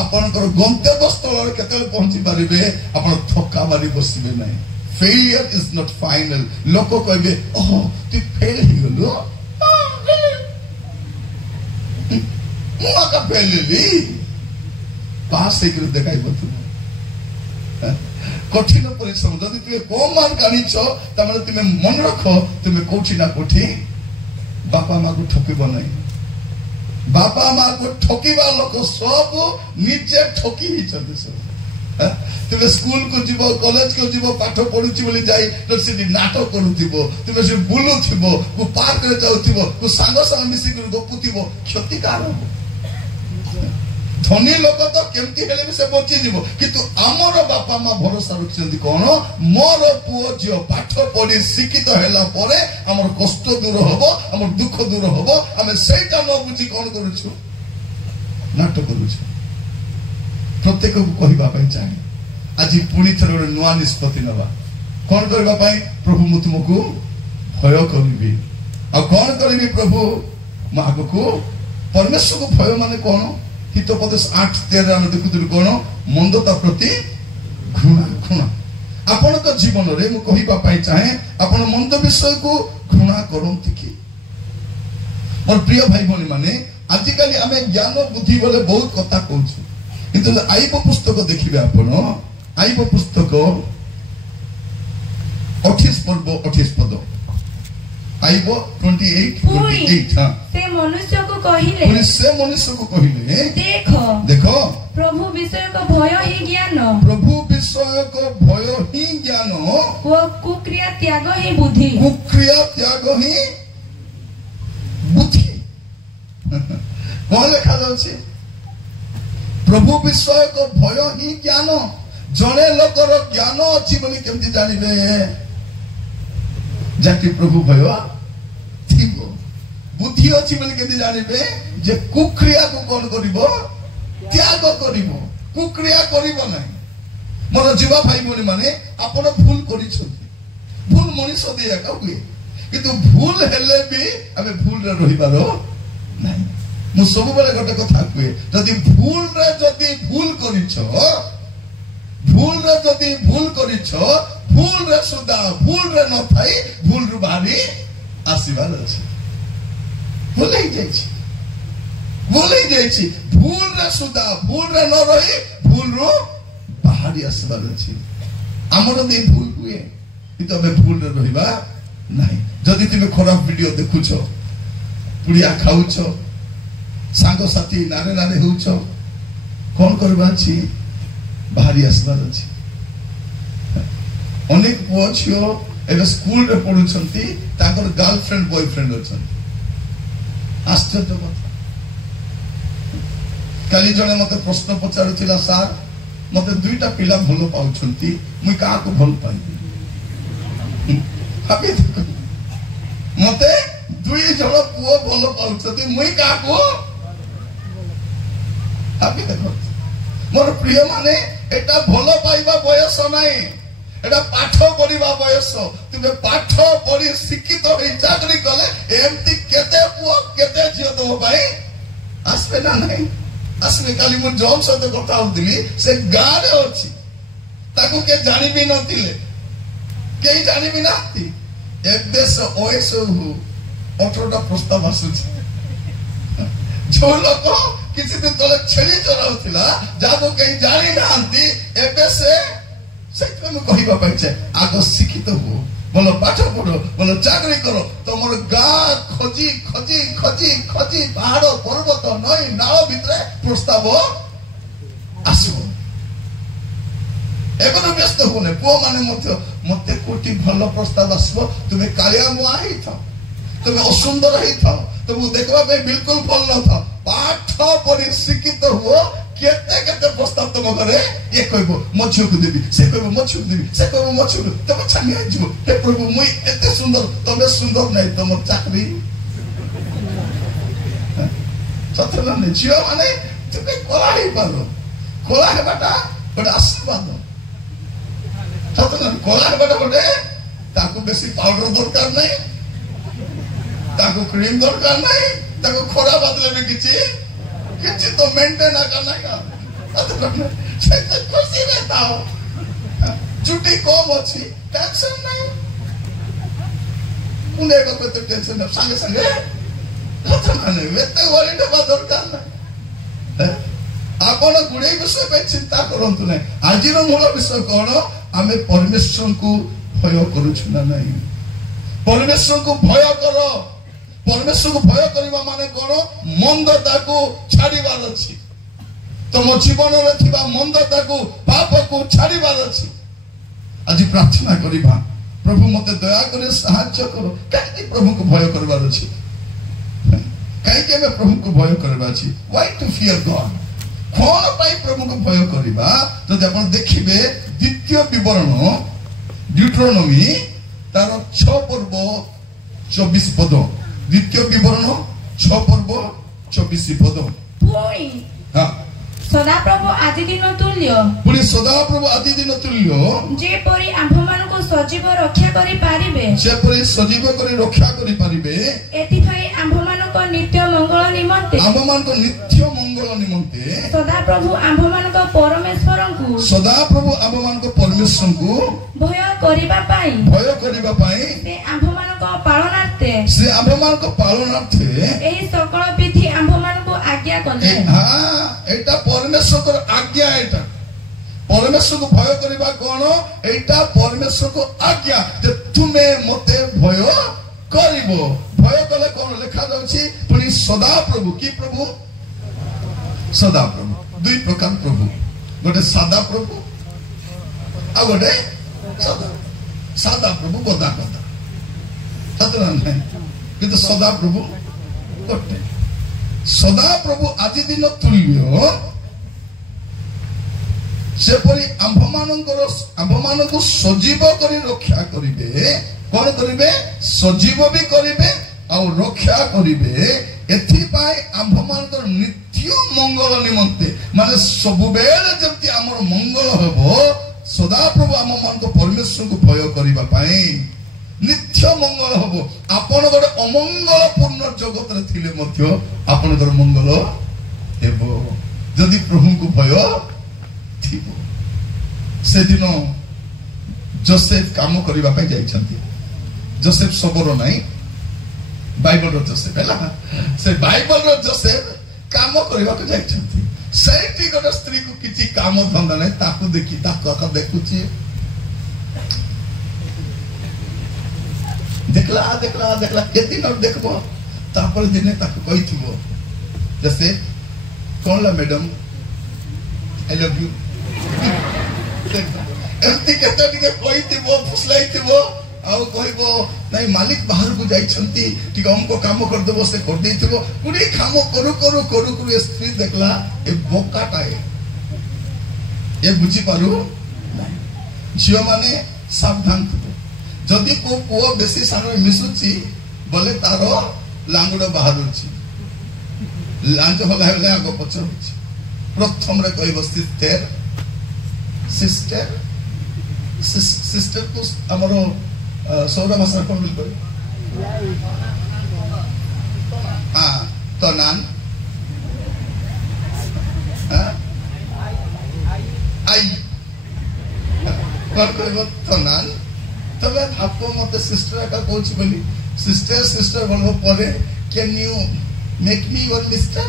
ଆପଣଙ୍କର ଗନ୍ତବ୍ୟ ସ୍ଥଳରେ କେତେବେଳେ ପହଞ୍ଚି ପାରିବେ ଆପଣ ଥକା ମାରି ବସିବେ ନାହିଁ ଫେଲିୟର ଇଜ ନଟ୍ ଫାଇନାଲ ଲୋକ କହିବେ ଓହୋ ତୁ ଫେଲ ହେଇଗଲୁ ମୁଁ ଆକା ଫେଲ ହେଲି ପାସ୍ ହେଇକରି ଦେଖାଇବ ତୁମ କଠିନ ପରିଶ୍ରମ ଯଦି ତୁମେ କମ ମାର୍କ ଆଣିଛ ତାମାନେ ତୁମେ ମନେ ରଖ ତୁମେ କୋଉଠି ନା କୋଉଠି ବାପା ମାକୁ ଠକିବ ନାହିଁ ବାପା ମାକୁ ଠକିବା ଲୋକ ସବୁ ନିଜେ ଠକି ହେଇଛନ୍ତି ସବୁ ତୁମେ ସ୍କୁଲକୁ ଯିବ କଲେଜକୁ ଯିବ ପାଠ ପଢୁଛି ବୋଲି ଯାଇ ସେଠି ନାଟ କରୁଥିବ ତୁମେ ସେ ବୁଲୁଥିବ ପାର୍କରେ ଯାଉଥିବ ସାଙ୍ଗ ସାଙ୍ଗ ମିଶିକି ଗପୁଥିବ କ୍ଷତି କାହାର ହବ ଧନୀ ଲୋକ ତ କେମିତି ହେଲେ ବି ସେ ବଞ୍ଚିଯିବ କିନ୍ତୁ ଆମର ବାପା ମା ଭରସା ରଖିଛନ୍ତି କଣ ମୋର ପୁଅ ଝିଅ ପାଠ ପଢି ଶିକ୍ଷିତ ହେଲା ପରେ ଆମର କଷ୍ଟ ଦୂର ହବ ଆମର ଦୁଃଖ ଦୂର ହବ ଆମେ ସେଇଟା ନ ବୁଝି କଣ କରୁଛୁ ନାଟ କରୁଛୁ ପ୍ରତ୍ୟେକକୁ କହିବା ପାଇଁ ଚାହେଁ ଆଜି ପୁଣି ଥରେ ଗୋଟେ ନୂଆ ନିଷ୍ପତ୍ତି ନେବା କଣ କରିବା ପାଇଁ ପ୍ରଭୁ ମୁଁ ତୁମକୁ ଭୟ କରିବି ଆଉ କଣ କରିବି ପ୍ରଭୁ ମୁଁ ଆଗକୁ ପରମେଶ୍ୱରକୁ ଭୟ ମାନେ କଣ ହିତୋପଦେଶ 8:13 ଆମେ ଦେଖୁଥିଲୁ କଣ ମନ୍ଦତା ପ୍ରତି ଘୃଣା ଘୃଣା ଆପଣଙ୍କ ଜୀବନରେ ମୁଁ କହିବା ପାଇଁ ଚାହେଁ ଆପଣ ମନ୍ଦ ବିଷୟକୁ ଘୃଣା କରନ୍ତି କି ମୋର ପ୍ରିୟ ଭାଇ ଭଉଣୀ ମାନେ ଆଜିକାଲି ଆମେ ଜ୍ଞାନ ବୁଦ୍ଧି ବୋଲେ ବହୁତ କଥା କହୁଛୁ କିନ୍ତୁ ଆଇବ ପୁସ୍ତକ ଦେଖିବେ ଆପଣ ଆଇବ ପୁସ୍ତକ 28 ପର୍ବ 28 ପଦ ଆଇବ 28 ସେ ମନୁଷ୍ୟକୁ କହିଲେ ଦେଖ ପ୍ରଭୁ ବିଷୟକ ଭୟ ହିଁ ଜ୍ଞାନ ପ୍ରଭୁ ବିଷୟକ ଭୟ ହିଁ ଜ୍ଞାନ ଓ କୁକ୍ରିୟା ତ୍ୟାଗ ହିଁ ବୁଦ୍ଧି କୁକ୍ରିୟା ତ୍ୟାଗ ହିଁ ବୁଦ୍ଧି କଣ ଲେଖା ଯାଉଛି ପ୍ରଭୁ ବିଷୟକ ଭୟ ହିଁ ଜ୍ଞାନ ଜଣେ ଲୋକର ଜ୍ଞାନ ଅଛି ବୋଲି କେମିତି ଜାଣିବେ ଯାକି ପ୍ରଭୁ ଭୟ ଥିବ ବୁଦ୍ଧି ଅଛି ବୋଲି କେମିତି ଜାଣିବେ ଯେ କୁକ୍ରିୟାକୁ କଣ କରିବ ତ୍ୟାଗ କରିବ କୁକ୍ରିୟା କରିବ ନାହିଁ ମୋର ଯୁବା ଭାଇ ଭଉଣୀ ମାନେ ଆପଣ ଭୁଲ କରିଛନ୍ତି ଭୁଲ ମଣିଷ ଦେଇ ଏକା ହୁଏ କିନ୍ତୁ ଭୁଲ ହେଲେ ବି ଆମେ ଭୁଲରେ ରହିବାର ନାହିଁ ମୁଁ ସବୁବେଳେ ଗୋଟେ କଥା କୁହେ ଯଦି ଭୁଲରେ ଭୁଲ କରିଛ ଭୁଲରେ ସୁଧା ଭୁଲରେ ନଥାଇ ଭୁଲରୁ ବାହାରି ଆସିବାର ଅଛି ଭୁଲ ହେଇଯାଇଛି ଭୁଲରେ ସୁଧା ଭୁଲରେ ନ ରହି ଭୁଲରୁ ବାହାରି ଆସିବାର ଅଛି ଆମର ଦେଇ ଭୁଲ ହୁଏ କିନ୍ତୁ ଆମେ ଭୁଲରେ ରହିବା ନାହିଁ ଯଦି ତୁମେ ଖରାପ ଭିଡିଓ ଦେଖୁଛ ପୁଡ଼ିଆ ଖାଉଛ ସାଙ୍ଗସାଥି ନାରେ ନାରେ ହେଉଛ କଣ କରିବା ଅଛି ବାହାରି ଆସିବାର ଅଛି ଅନେକ ପୁଅ ଝିଅ ଏବେ ସ୍କୁଲରେ ପଢୁଛନ୍ତି ତାଙ୍କର ଗାର୍ଲଫ୍ରେଣ୍ଡ ବୟଫ୍ରେଣ୍ଡ ଅଛନ୍ତି ଆଶ୍ଚର୍ଯ୍ୟ କଥା କାଲି ଜଣେ ମତେ ପ୍ରଶ୍ନ ପଚାରୁଥିଲା ସାର୍ ମତେ 2ଟା ପିଲା ଭଲ ପାଉଛନ୍ତି ମୁଁ କାହାକୁ ଭଲ ପାଇବି ମତେ 2 ଜଣ ପୁଅ ଭଲ ପାଉଛନ୍ତି ମୁଁ କାହାକୁ ଭାବି ଦେଖ ମୋର ପ୍ରିୟ ମାନେ ଏଟା ଭଲ ପାଇବା ବୟସ ନାହିଁ ଏଟା ପାଠ ପଢିବା ବୟସ ତୁମେ ପାଠ ପଢି ଶିକ୍ଷିତ ହୋଇ ଚାକରି କଲେ ଏମିତି କେତେ ପୁଅ କେତେ ଝିଅ ତମ ପାଇଁ ଆସିବେ ନା ନାହିଁ ଆସିବେ କାଲି ମୁଁ ଜନ୍ ସହିତ କଥା ହଉଥିଲି ସେ ଗାଁରେ ଅଛି ତାକୁ କେହି ଜାଣିବି ନଥିଲେ କେହି ଜାଣିବି ନାହାନ୍ତି ଏବେ ସେ OS 18ଟା ପ୍ରସ୍ତାବ ଆସୁଛି। ଯୋଉ ଲୋକ କିଛି ଦିନ ତଳେ ଛେଳି ଚରାଉଥିଲା ଯାହାକୁ କେହି ଜାଣି ନାହାନ୍ତି, ଏବେ ସେଇଥିପାଇଁ ମୁଁ କହିବା ପାଇଁ ଚାହେଁ, ଆଗ ଶିକ୍ଷିତ ହୁଅ, ଭଲ ପାଠ ପଢ, ଭଲ ଚାକରି କର, ତମର ଗାଁ ଖୋଜି ଖୋଜି ଖୋଜି ଖୋଜି ପାହାଡ ପର୍ବତ ନଈ ନାଳ ଭିତରେ ପ୍ରସ୍ତାବ ଆସିବ। ଏବେ ତ ବ୍ୟସ୍ତ ହୁଅନି, ପୁଅ ମାନେ ମଧ୍ୟ ମତେ କୋଟି ଭଲ ପ୍ରସ୍ତାବ ଆସିବ, ତୁମେ କାଳିଆ ମୁଆ ହେଇଥାଅ, ତୁମେ ଅସୁନ୍ଦର ହେଇଥାଅ, ତୁମକୁ ଦେଖିବା ପାଇଁ ବିଲକୁଲ ଭଲ ନଥାଅ, ପାଠ ପଢି ଶିକ୍ଷିତ ହୁଅ। କେତେ କେତେ ପ୍ରସ୍ତାବ ତମ ଘରେ, ଇଏ କହିବ ମୋ ଝିଅକୁ ଦେବି, ସେ କହିବ ମୋ ଝିଅକୁ ଦେବି, ସେ କହିବ ମୋ ଝିଅକୁ, ତମେ ଛାନିଆ ହେଇଯିବ। ହେ ପ୍ରଭୁ, ମୁଇଁ ଏତେ ସୁନ୍ଦର, ତମେ ସୁନ୍ଦର ନାହିଁ, ତମର ଚାକରି ସତରେ ନା ନାହିଁ? ଝିଅ ମାନେ ତୁମେ କଳା ହେଇପାର, କଳା ହେବାଟା ଗୋଟେ ଆଶୀର୍ବାଦ। ସତରେ କଳା ହେବାଟା ଗୋଟେ, ତାକୁ ବେଶୀ ପାଉଡର ଦରକାର ନାହିଁ, ତାକୁ କ୍ରିମ ଦରକାର ନାହିଁ, ତାକୁ ଖରା ବଦଳରେ କିଛି ତ ମେଣ୍ଟେନ ଆକା ନାହିଁ। ଖୁସିରେ ଥାଅ, ଚୁଟି କମ ଅଛି, ଟେନସନ ନାହିଁ, କୁଣ୍ଡେଇବାକୁ ଏତେ ଟେନସନ ସାଙ୍ଗେ ସାଙ୍ଗେ ଏତେ ୱାରିଡ ହେବା ଦରକାର ନାହିଁ। ଆପଣ ଗୁଡେ ବିଷୟ ପାଇଁ ଚିନ୍ତା କରନ୍ତୁ ନାହିଁ। ଆଜିର ମୂଳ ବିଷୟ କଣ? ଆମେ ପରମେଶ୍ୱରଙ୍କୁ ଭୟ କରୁଛୁ ନା ନାହିଁ? ପରମେଶ୍ୱରଙ୍କୁ ଭୟ କର। ପରମେଶ୍ୱରକୁ ଭୟ କରିବା ମାନେ କଣ? ମନ୍ଦତାକୁ ଛାଡିବାର ଅଛି, ତମ ଜୀବନରେ ଥିବା ମନ୍ଦତାକୁ ପାପକୁ ଛାଡିବାର ଅଛି। ଆଜି ପ୍ରାର୍ଥନା କରିବା, ପ୍ରଭୁ ମତେ ଦୟାକରି ସାହାଯ୍ୟ କର। କାହିଁକି ପ୍ରଭୁଙ୍କୁ ଭୟ କରିବାର ଅଛି? କାହିଁକି ଆମେ ପ୍ରଭୁଙ୍କୁ ଭୟ କରିବାର ଅଛି? Why to fear God? କଣ ପାଇଁ ପ୍ରଭୁଙ୍କୁ ଭୟ କରିବା? ଯଦି ଆପଣ ଦେଖିବେ ଦ୍ୱିତୀୟ ବିବରଣ ଡ୍ୟୁଟେରୋନୋମି ତାର 6 ପର୍ବ 24 ପଦ, ଦ୍ୱିତୀୟ ବିବରଣ 6 ପର୍ବ 24 ପଦ। ପୁଣି ସଦାପ୍ରଭୁ ଆଦି ଦିନ ତୁଲ୍ୟ, ପୁଣି ସଦାପ୍ରଭୁ ଆଦି ଦିନ ତୁଲ୍ୟ, ଯେପରି ଆମ୍ଭମାନଙ୍କୁ ସଜୀବ ରକ୍ଷା କରିପାରିବେ, ଯେପରି ସଜୀବ କରି ରକ୍ଷା କରିପାରିବେ, ଏଥିପାଇଁ ଆମ୍ଭମାନଙ୍କ ନିତ୍ୟ ମଙ୍ଗଳ ନିମନ୍ତେ, ଆମ୍ଭମାନଙ୍କ ନିତ୍ୟ ମଙ୍ଗଳ ନିମନ୍ତେ ସଦାପ୍ରଭୁ ଆମ୍ଭମାନଙ୍କ ପରମେଶ୍ୱରଙ୍କୁ, ସଦାପ୍ରଭୁ ଆମ୍ଭମାନଙ୍କ ପରମେଶ୍ୱରଙ୍କୁ ଭୟ କରିବା ପାଇଁ, ସେ ଆମ୍ଭମାନଙ୍କ ପାଳନାର୍ଥେ ଏହି ସକଳ ବିଧି ଆମ୍ଭମାନଙ୍କୁ ଆଜ୍ଞା କଲେ। ଏଇଟା ପରମେଶ୍ୱରଙ୍କର ଆଜ୍ଞା। ଏଇଟା ପରମେଶ୍ୱରକୁ ଭୟ କରିବା କଣ? ଏଇଟା ପରମେଶ୍ୱରଙ୍କ ଆଜ୍ଞା ଯେ ତୁମେ ମତେ ଭୟ କରିବ। ଭୟ କଲେ କଣ ଲେଖା ଯାଉଛି? ପୁଣି ସଦାପ୍ରଭୁ। କି ପ୍ରଭୁ? ସଦାପ୍ରଭୁ। ଦୁଇ ପ୍ରକାର ପ୍ରଭୁ, ଗୋଟେ ସାଦା ପ୍ରଭୁ ଆଉ ଗୋଟେ ସାଦା ପ୍ରଭୁ, ଗଦା ଗଦା, ନାହିଁ, କିନ୍ତୁ ସଦାପ୍ରଭୁ ଗୋଟେ। ସଦାପ୍ରଭୁ ଆଜି ଦିନ ତୁଲ୍ୟ, ସେପରି ଆମ୍ଭମାନଙ୍କୁ ସଜୀବ କରି ରକ୍ଷା କରିବେ। କଣ କରିବେ? ସଜୀବ ବି କରିବେ ଆଉ ରକ୍ଷା କରିବେ। ଏଥିପାଇଁ ଆମ୍ଭମାନଙ୍କର ନିତ୍ୟ ମଙ୍ଗଳ ନିମନ୍ତେ, ମାନେ ସବୁବେଳେ ଯେମିତି ଆମର ମଙ୍ଗଳ ହେବ, ସଦାପ୍ରଭୁ ଆମମାନଙ୍କ ପରମେଶ୍ୱରଙ୍କୁ ଭୟ କରିବା ପାଇଁ ନିତ୍ୟ ମଙ୍ଗଳ ହବ। ଆପଣ ଗୋଟେ ଅମଙ୍ଗଳପୂର୍ଣ୍ଣ ଜଗତରେ ଥିଲେ ମଧ୍ୟ ଆପଣଙ୍କର ମଙ୍ଗଳ ହେବ ଯଦି ପ୍ରଭୁଙ୍କୁ ଭୟ ଥିବ। ସେଦିନ ଯୋସେଫ କାମ କରିବା ପାଇଁ ଯାଇଛନ୍ତି। ଯୋସେଫ ଶବର ନାହିଁ, ବାଇବଲର ଯୋସେଫ ହେଲା। ସେ ବାଇବଲର ଯୋସେଫ କାମ କରିବାକୁ ଯାଇଛନ୍ତି। ସେଇଠି ଗୋଟେ ସ୍ତ୍ରୀକୁ କିଛି କାମ ଧନ୍ଦା ନାହିଁ, ତାକୁ ଦେଖି ତାକୁ ଦେଖୁଛି, देखला देखला देखला केती न देखबो। तापर दिने ताको कहिथिबो जैसे कोन ला मैडम आई लव यू एमती केते दिने कहिथिबो, फुसलाइथिबो आउ कहबो नाही मालिक बाहर को जाइछंती टिक हमको काम कर देबो, से कर देथिबो। पुरी काम करू करू करू करू स्त्री देखला ए बोकाटा ए बुझी पारू झियो माने सावधान थबो। जदि को पुओ बेसी सारे मिसुची बोले तारो लांगुड़ बाहर लांच हला हला आगो पचर प्रथम रे कहबो सिस्टर सिस्टर सिस्टर को हमरो सौरा भाषा कोन बोल करी तो नान आई कोन कहबो तो नान तबे आपको मते सिस्टर का कोच बोली सिस्टर बोलबो परे can you make me one mister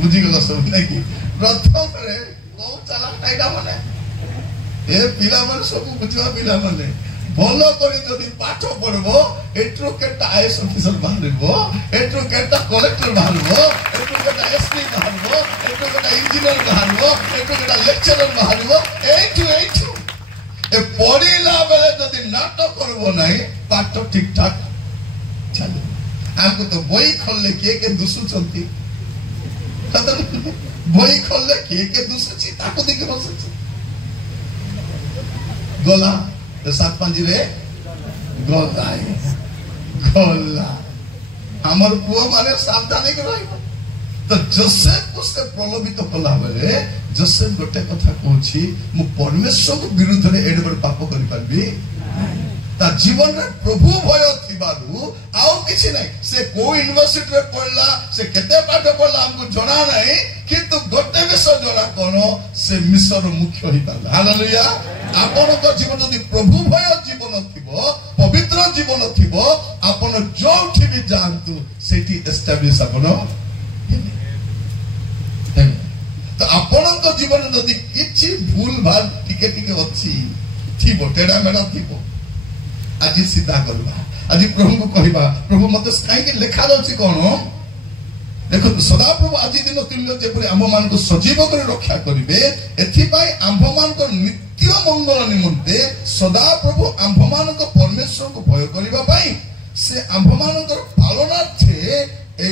बुझी गलो सब नहीं कि प्रथम रे को चला काइडा माने ए पिला मन सब बुझवा पिला माने भलो करी जदि पाठ पढ़बो एट्रो केटा आईएएस ऑफिसर बाहरबो एट्रो केटा कलेक्टर बाहरबो एट्रो केटा एसपी बाहरबो एट्रो केटा इंजीनियर बाहरबो एट्रो केटा लेक्चरर बाहरबो एटू ए पढ़िला बेले जदि नाटक करबो नाही पाठ ठीक ठाक चलो हमको तो बही खोलले के दुसु चलती बही खोलले के दुसु ताको देखि बसछि गला तो सात पांजी रे गला हमर पुओ माने सावधान के रहिबो तो जोसेफ उसके प्रलोभित कला बेले जोसेफ गोटे कथा कहछि मु परमेश्वर को विरुद्ध रे एडे बड़ पाप करि पाबी ता जीवन रे प्रभु भय थिबारु आउ किछि नै से को यूनिवर्सिटी रे पढ़ला से केते पाठ पढ़ला हमको जणा नै किंतु गोटे विषय जणा कोनो से मिशर मुख्य हि पाला हालेलुया आपण तो जीवन जदि प्रभु भय जीवन थिबो पवित्र जीवन थिबो आपण जोठी भी जानतु सेठी एस्टैब्लिश आपण तो आपण तो जीवन जदि किछि भूल भाल टिके अछि थिबो टेडा मेडा थिबो आज सीधा करवा आज प्रभु को कहवा प्रभु मत कहीं लेखा जाऊँगी कौन देखो सदा प्रभु आज दिन तुल्य जेपरि आम मान को सजीव कर रक्षा करेंगे एथिपाई आंभ मान को नित्य मंगल निमंते सदा प्रभु आंभ मान को परमेश्वर को भय करबा पाई से आंभ मान को पालनार्थे ए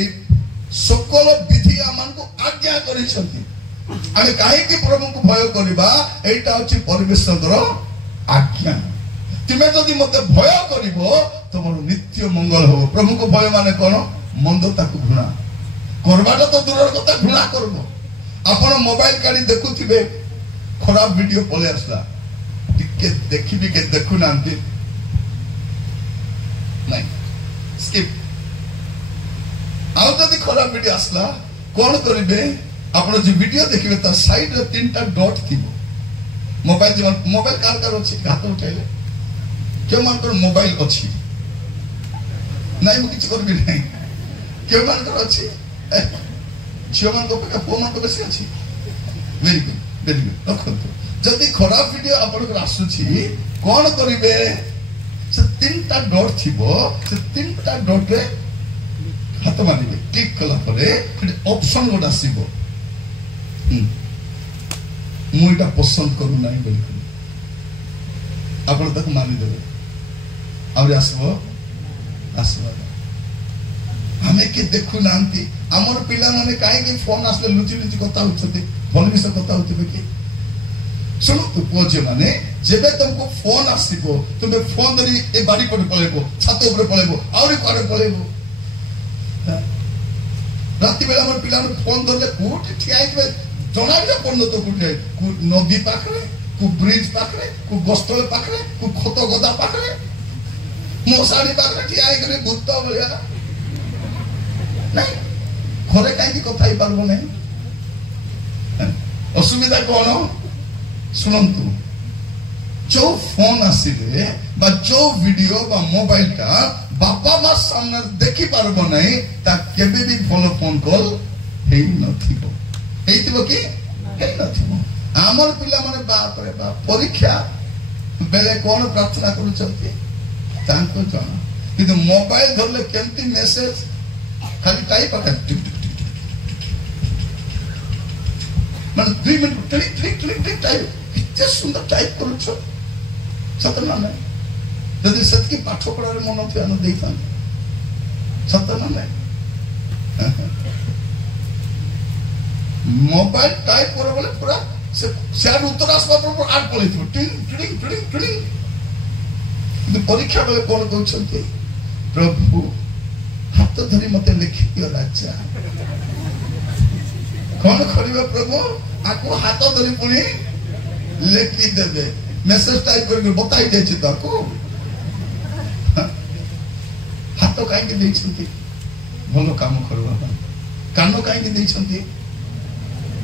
सकल विधि आमान को आज्ञा करिसंती आमे काहे कि प्रभु को भय करबा एटा होची परमेश्वर आज्ञा तुमे जदि मते भय करिवो तमर नित्य मंगल हो प्रभु को भय माने कोन मंदता को घृणा करबाटा तो दूर कथा घृणा करबो आपण मोबाइल काडी देखुथिबे खराब वीडियो पले आसला टिके देखिबी के देखु नांती नहीं स्किप आउ जदि खराब वीडियो आसला कोन करिबे आपण जे वीडियो देखिबे ता साइड रे तीनटा डॉट थिबो मोबाइल कार अछि हाथ उठाइले क्यों मानकर मोबाइल अच्छी नहीं मुझे किसी कर भी नहीं क्यों मानकर अच्छी झील मान को पुओ मान को बेसी अच्छी वेरी गुड रखो जदि खराब वीडियो आपन आसुची कौन करिवे से तीनटा डॉट थिबो से तीनटा डॉट रे हाथ मारिबे क्लिक कला परे ऑप्शन गोटा आसीबो मुइटा पसंद करू नाही बोली आपन तक मानि देबे आउरी आसबो हमें के देखु नांती हमर पिला माने काहे के फोन आसले लुचि लुचि कथा होछते भल विषय कथा होते के सुनो तो पोजे माने जेबे तुमको फोन आसीबो तुमे फोन धरी ए बाड़ी पर पळेबो छात ऊपर पळेबो आउरी पारे पळेबो राती बेला हमर पिला फोन धरले कोठी ठिया के जणा भी पड़न तो कोठे नदी पाखरे को ब्रिज पाखरे को बस्तल पाखरे को खत गदा पाखरे मोसाड़ी पाखरे ठिया करे भूत भलिया नहीं घरे कहीं कथा ही पारबो नहीं असुविधा कौन शुणु जो फोन आसिले बा जो वीडियो बा मोबाइल का बापा माँ सामने देखी पारबो नहीं ता केबे भी भलो फोन कॉल हेई नथिबो हेइतिबो कि हेई नथिबो आमर पिला माने बाप रे बाप परीक्षा बेले कौन प्रार्थना करूछंती तांको जण किंतु मोबाइल धरले केमती मेसेज खाली टाइप आका माने 2 मिनिट क्लिक टाइप किते सुंदर टाइप करूछ सत ना नहीं जदि सत की पाठ पढ़ा रे मन थे न देखान सत ना नहीं मोबाइल टाइप करे बोले पूरा से उत्तर आसबा पर आड पळे थियो टिंग तो परीक्षा बेले कौन कहते प्रभु हाथ धरी मते लिखि दियो राजा कौन करिबा प्रभु आको हाथ धरी पुणी लिखि देबे मेसेज टाइप करके बताई देछि ताको हाथ काहे के दैछंती भलो काम करबा कान काहे के दैछंती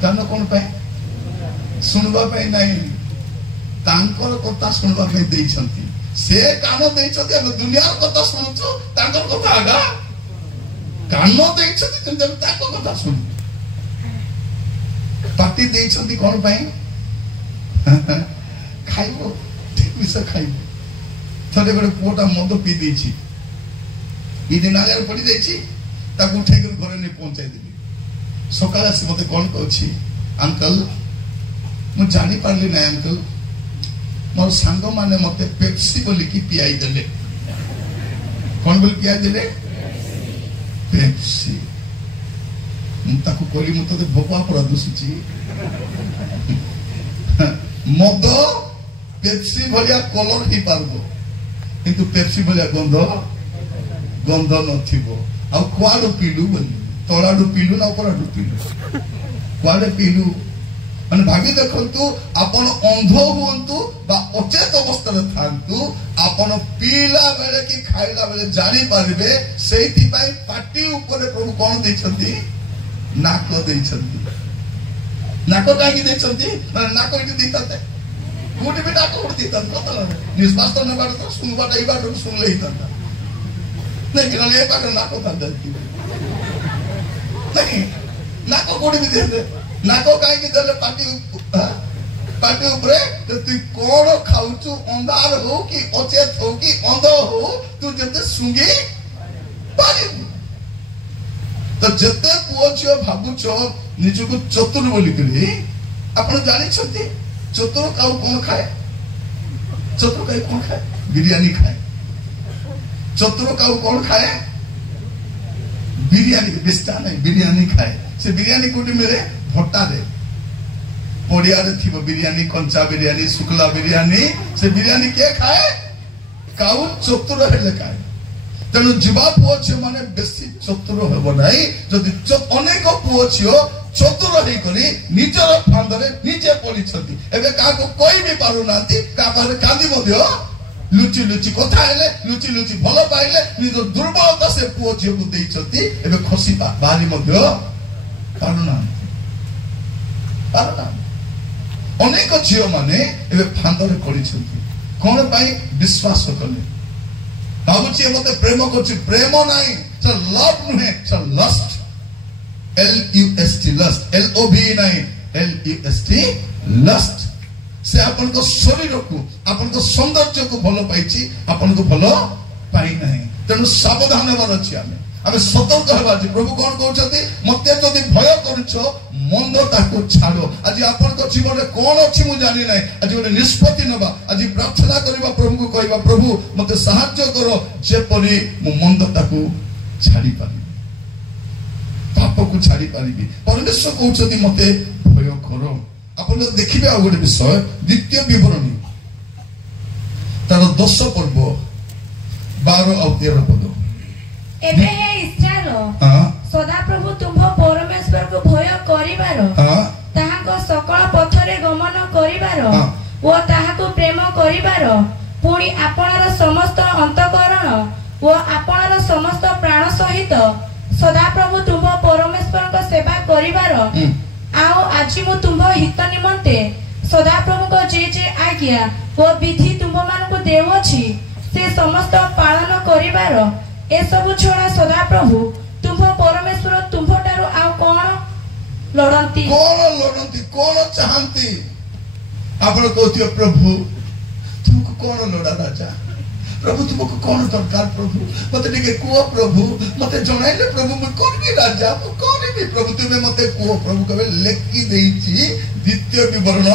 कान कोन पाए सुनबा पाए नहीं तांकर कथा सुनवा पे देइछंती से कान देइछंती हम दुनिया कथा सुनुछु तांकर कथा आगा कान देइछंती तुम जब ताको कथा सुन पार्टी देइछंती कोन पई खाइबो ठीक विषय खाइबो थरे गरे पोटा मद पी देछि ई दिन आले पड़ी जाइछि ताको उठै कर घरे ने पहुंचाई देली सकाळ से मते कोन कहछि अंकल मु जानि पारली ना अंकल मोर सांग माने मते पेप्सी बोली की पियाई देले कोन बोली पियाई देले पेप्सी मु ताको कोली मु तो भोपा पर दुसुची मद पेप्सी भलिया कलर ही पारबो किंतु पेप्सी भलिया गंध नथिबो आ क्वाडो पीलु बोली तळाडु पीलु ना उपराडु पीलु क्वाडे पीलु माने भागी देखंतु आपण अंध हुंतु बा अचेत अवस्था रे थांतु आपण पीला बेले की खाइला बेले जानि पारिबे सेति पई पाटी ऊपर प्रभु कोन दैछंती नाक दैछंती नाक काहे दैछंती माने नाक इति दिताते कोटी बेटा को दिता कत निश्वास तो न बात सुनबा दई बात सुन ले हिता नहीं कि ले पाकर नाक था दती नहीं नाक कोटी भी दे नाको काहे कि दले पाटी ऊपर तो तू कोन खाउछु अंधार हो कि अचेत हो कि अंध हो तू जते सुंगी पारी तो जते पुओछियो भाबुछो निजको चतुर बोली करी आपण जानि छथि चतुर काउ कोन खाए चतुर काउ कोन खाए बिरयानी खाए चतुर काउ कोन खाए बिरयानी बेस्ता नहीं बिरयानी खाए से बिरयानी कोटी मिले भट्टा रे पड़िया रे थी बिरयानी कंचा बिरयानी शुक्ला बिरयानी से बिरयानी के खाए काउ चतुर हेले खाए तेनु जीवा पुओ छियो माने बेसी चतुर हेबो नाही जदि अनेक पुओ छियो चतुर हेई करी निजर फांदरे निजे पड़ी छथि एबे का को कोई भी पारु नांती का पारे कांदी मध्य लुचि लुचि कथा हेले लुचि लुचि भलो पाइले निज दुर्बलता से पुओ छियो को देई छथि एबे खसी बारी मध्य पारु नांती अनेक झील माने फांदरे पड़ी कौन विश्वास कले भावुची मत प्रेम कर प्रेम नाई लव नुहे लस्ट LUST लस्ट LOV नाई LUST लस्ट से आपन को शरीर को आपन को सौंदर्य को भलो पाइछि आपन को भलो पाई नाही तेनु सावधान हेबार अछि आमे सतर्क हेबा जे प्रभु कोन कहउछथि मते जदि भय करूछो मंदता को छाड़ो आज आपन को जीवन रे कोन अछि मु जानि नै आज ओने निष्पत्ति नबा आज प्रार्थना करबा प्रभु को कहबा प्रभु मते सहायता करो जे परि मु मंदता को छाड़ी पारी पाप को छाड़ी पारिबी परमेश्वर कहउछथि मते भय करो आपन देखिबे आ गोटे विषय द्वितीय विवरणी तार 10 पर्व 12 और 13 पद एबे हे इस्राएल सदा प्रभु तुम परमेश्वर को भय करिबार ताहाको सकल पथरे गमन करिबार ओ ताहाको प्रेम करिबार पुणी आपणर समस्त अंतःकरण ओ आपणर समस्त प्राण सहित सदा प्रभु तुम परमेश्वर को सेवा करिबार आओ आज मु तुम हित निमंते सदा प्रभु को जे आज्ञा ओ विधि तुम मान को देउछि से समस्त पालन करिबार ए सब छोड़ा सदा प्रभु तुम परमेश्वर तुम ठारो आ कोन लड़ंती कोन चाहंती आपण कहतियो प्रभु तुमको कोन लड़ा राजा प्रभु तुमको कोन दरकार प्रभु मते टिके को प्रभु मते जणाइले प्रभु मु कोनबी राजा मु कोनबी प्रभु तुमे मते को प्रभु कबे लेखि देइछि द्वितीय विवरण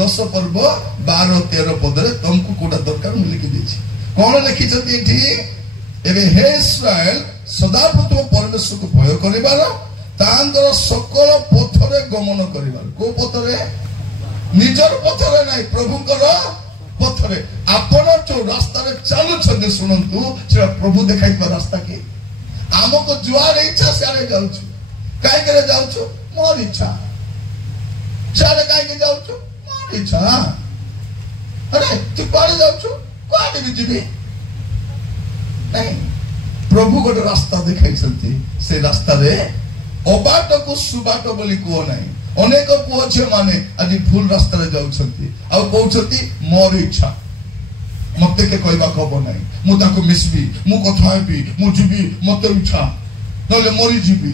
10 पर्व 12 13 पदरे तुमको कोडा दरकार मु लिखि देइछि कोन लिखि छथि एठी एबे हे इस्राएल सदा तुम परमेश्वर को भय करिबार तांगर सकल पथरे गमन करिबार को पथरे निजर पथरे नाही प्रभुकर पथरे आपण जो रास्ता रे चालू छदे सुनंतु से प्रभु देखाइबा रास्ता के हमको जुआर इच्छा सारे जाउछु काई करे जाउछु मोर इच्छा सारे काई के जाउछु मोर इच्छा अरे तू कोड़े जाउछु कोड़े भी जीबी नहीं प्रभु गोटे रास्ता देखाई से रास्ता रे अबाट को सुबाट बोली को नहीं अनेक पुओ झील माने आज भूल रास्ता जाउछंती आ कहउछंती मोर इच्छा मते के कहबा खबो नाही मु ताको मिसबी मु कथा हेबी मु जीबी मते इच्छा नले मोरी जीबी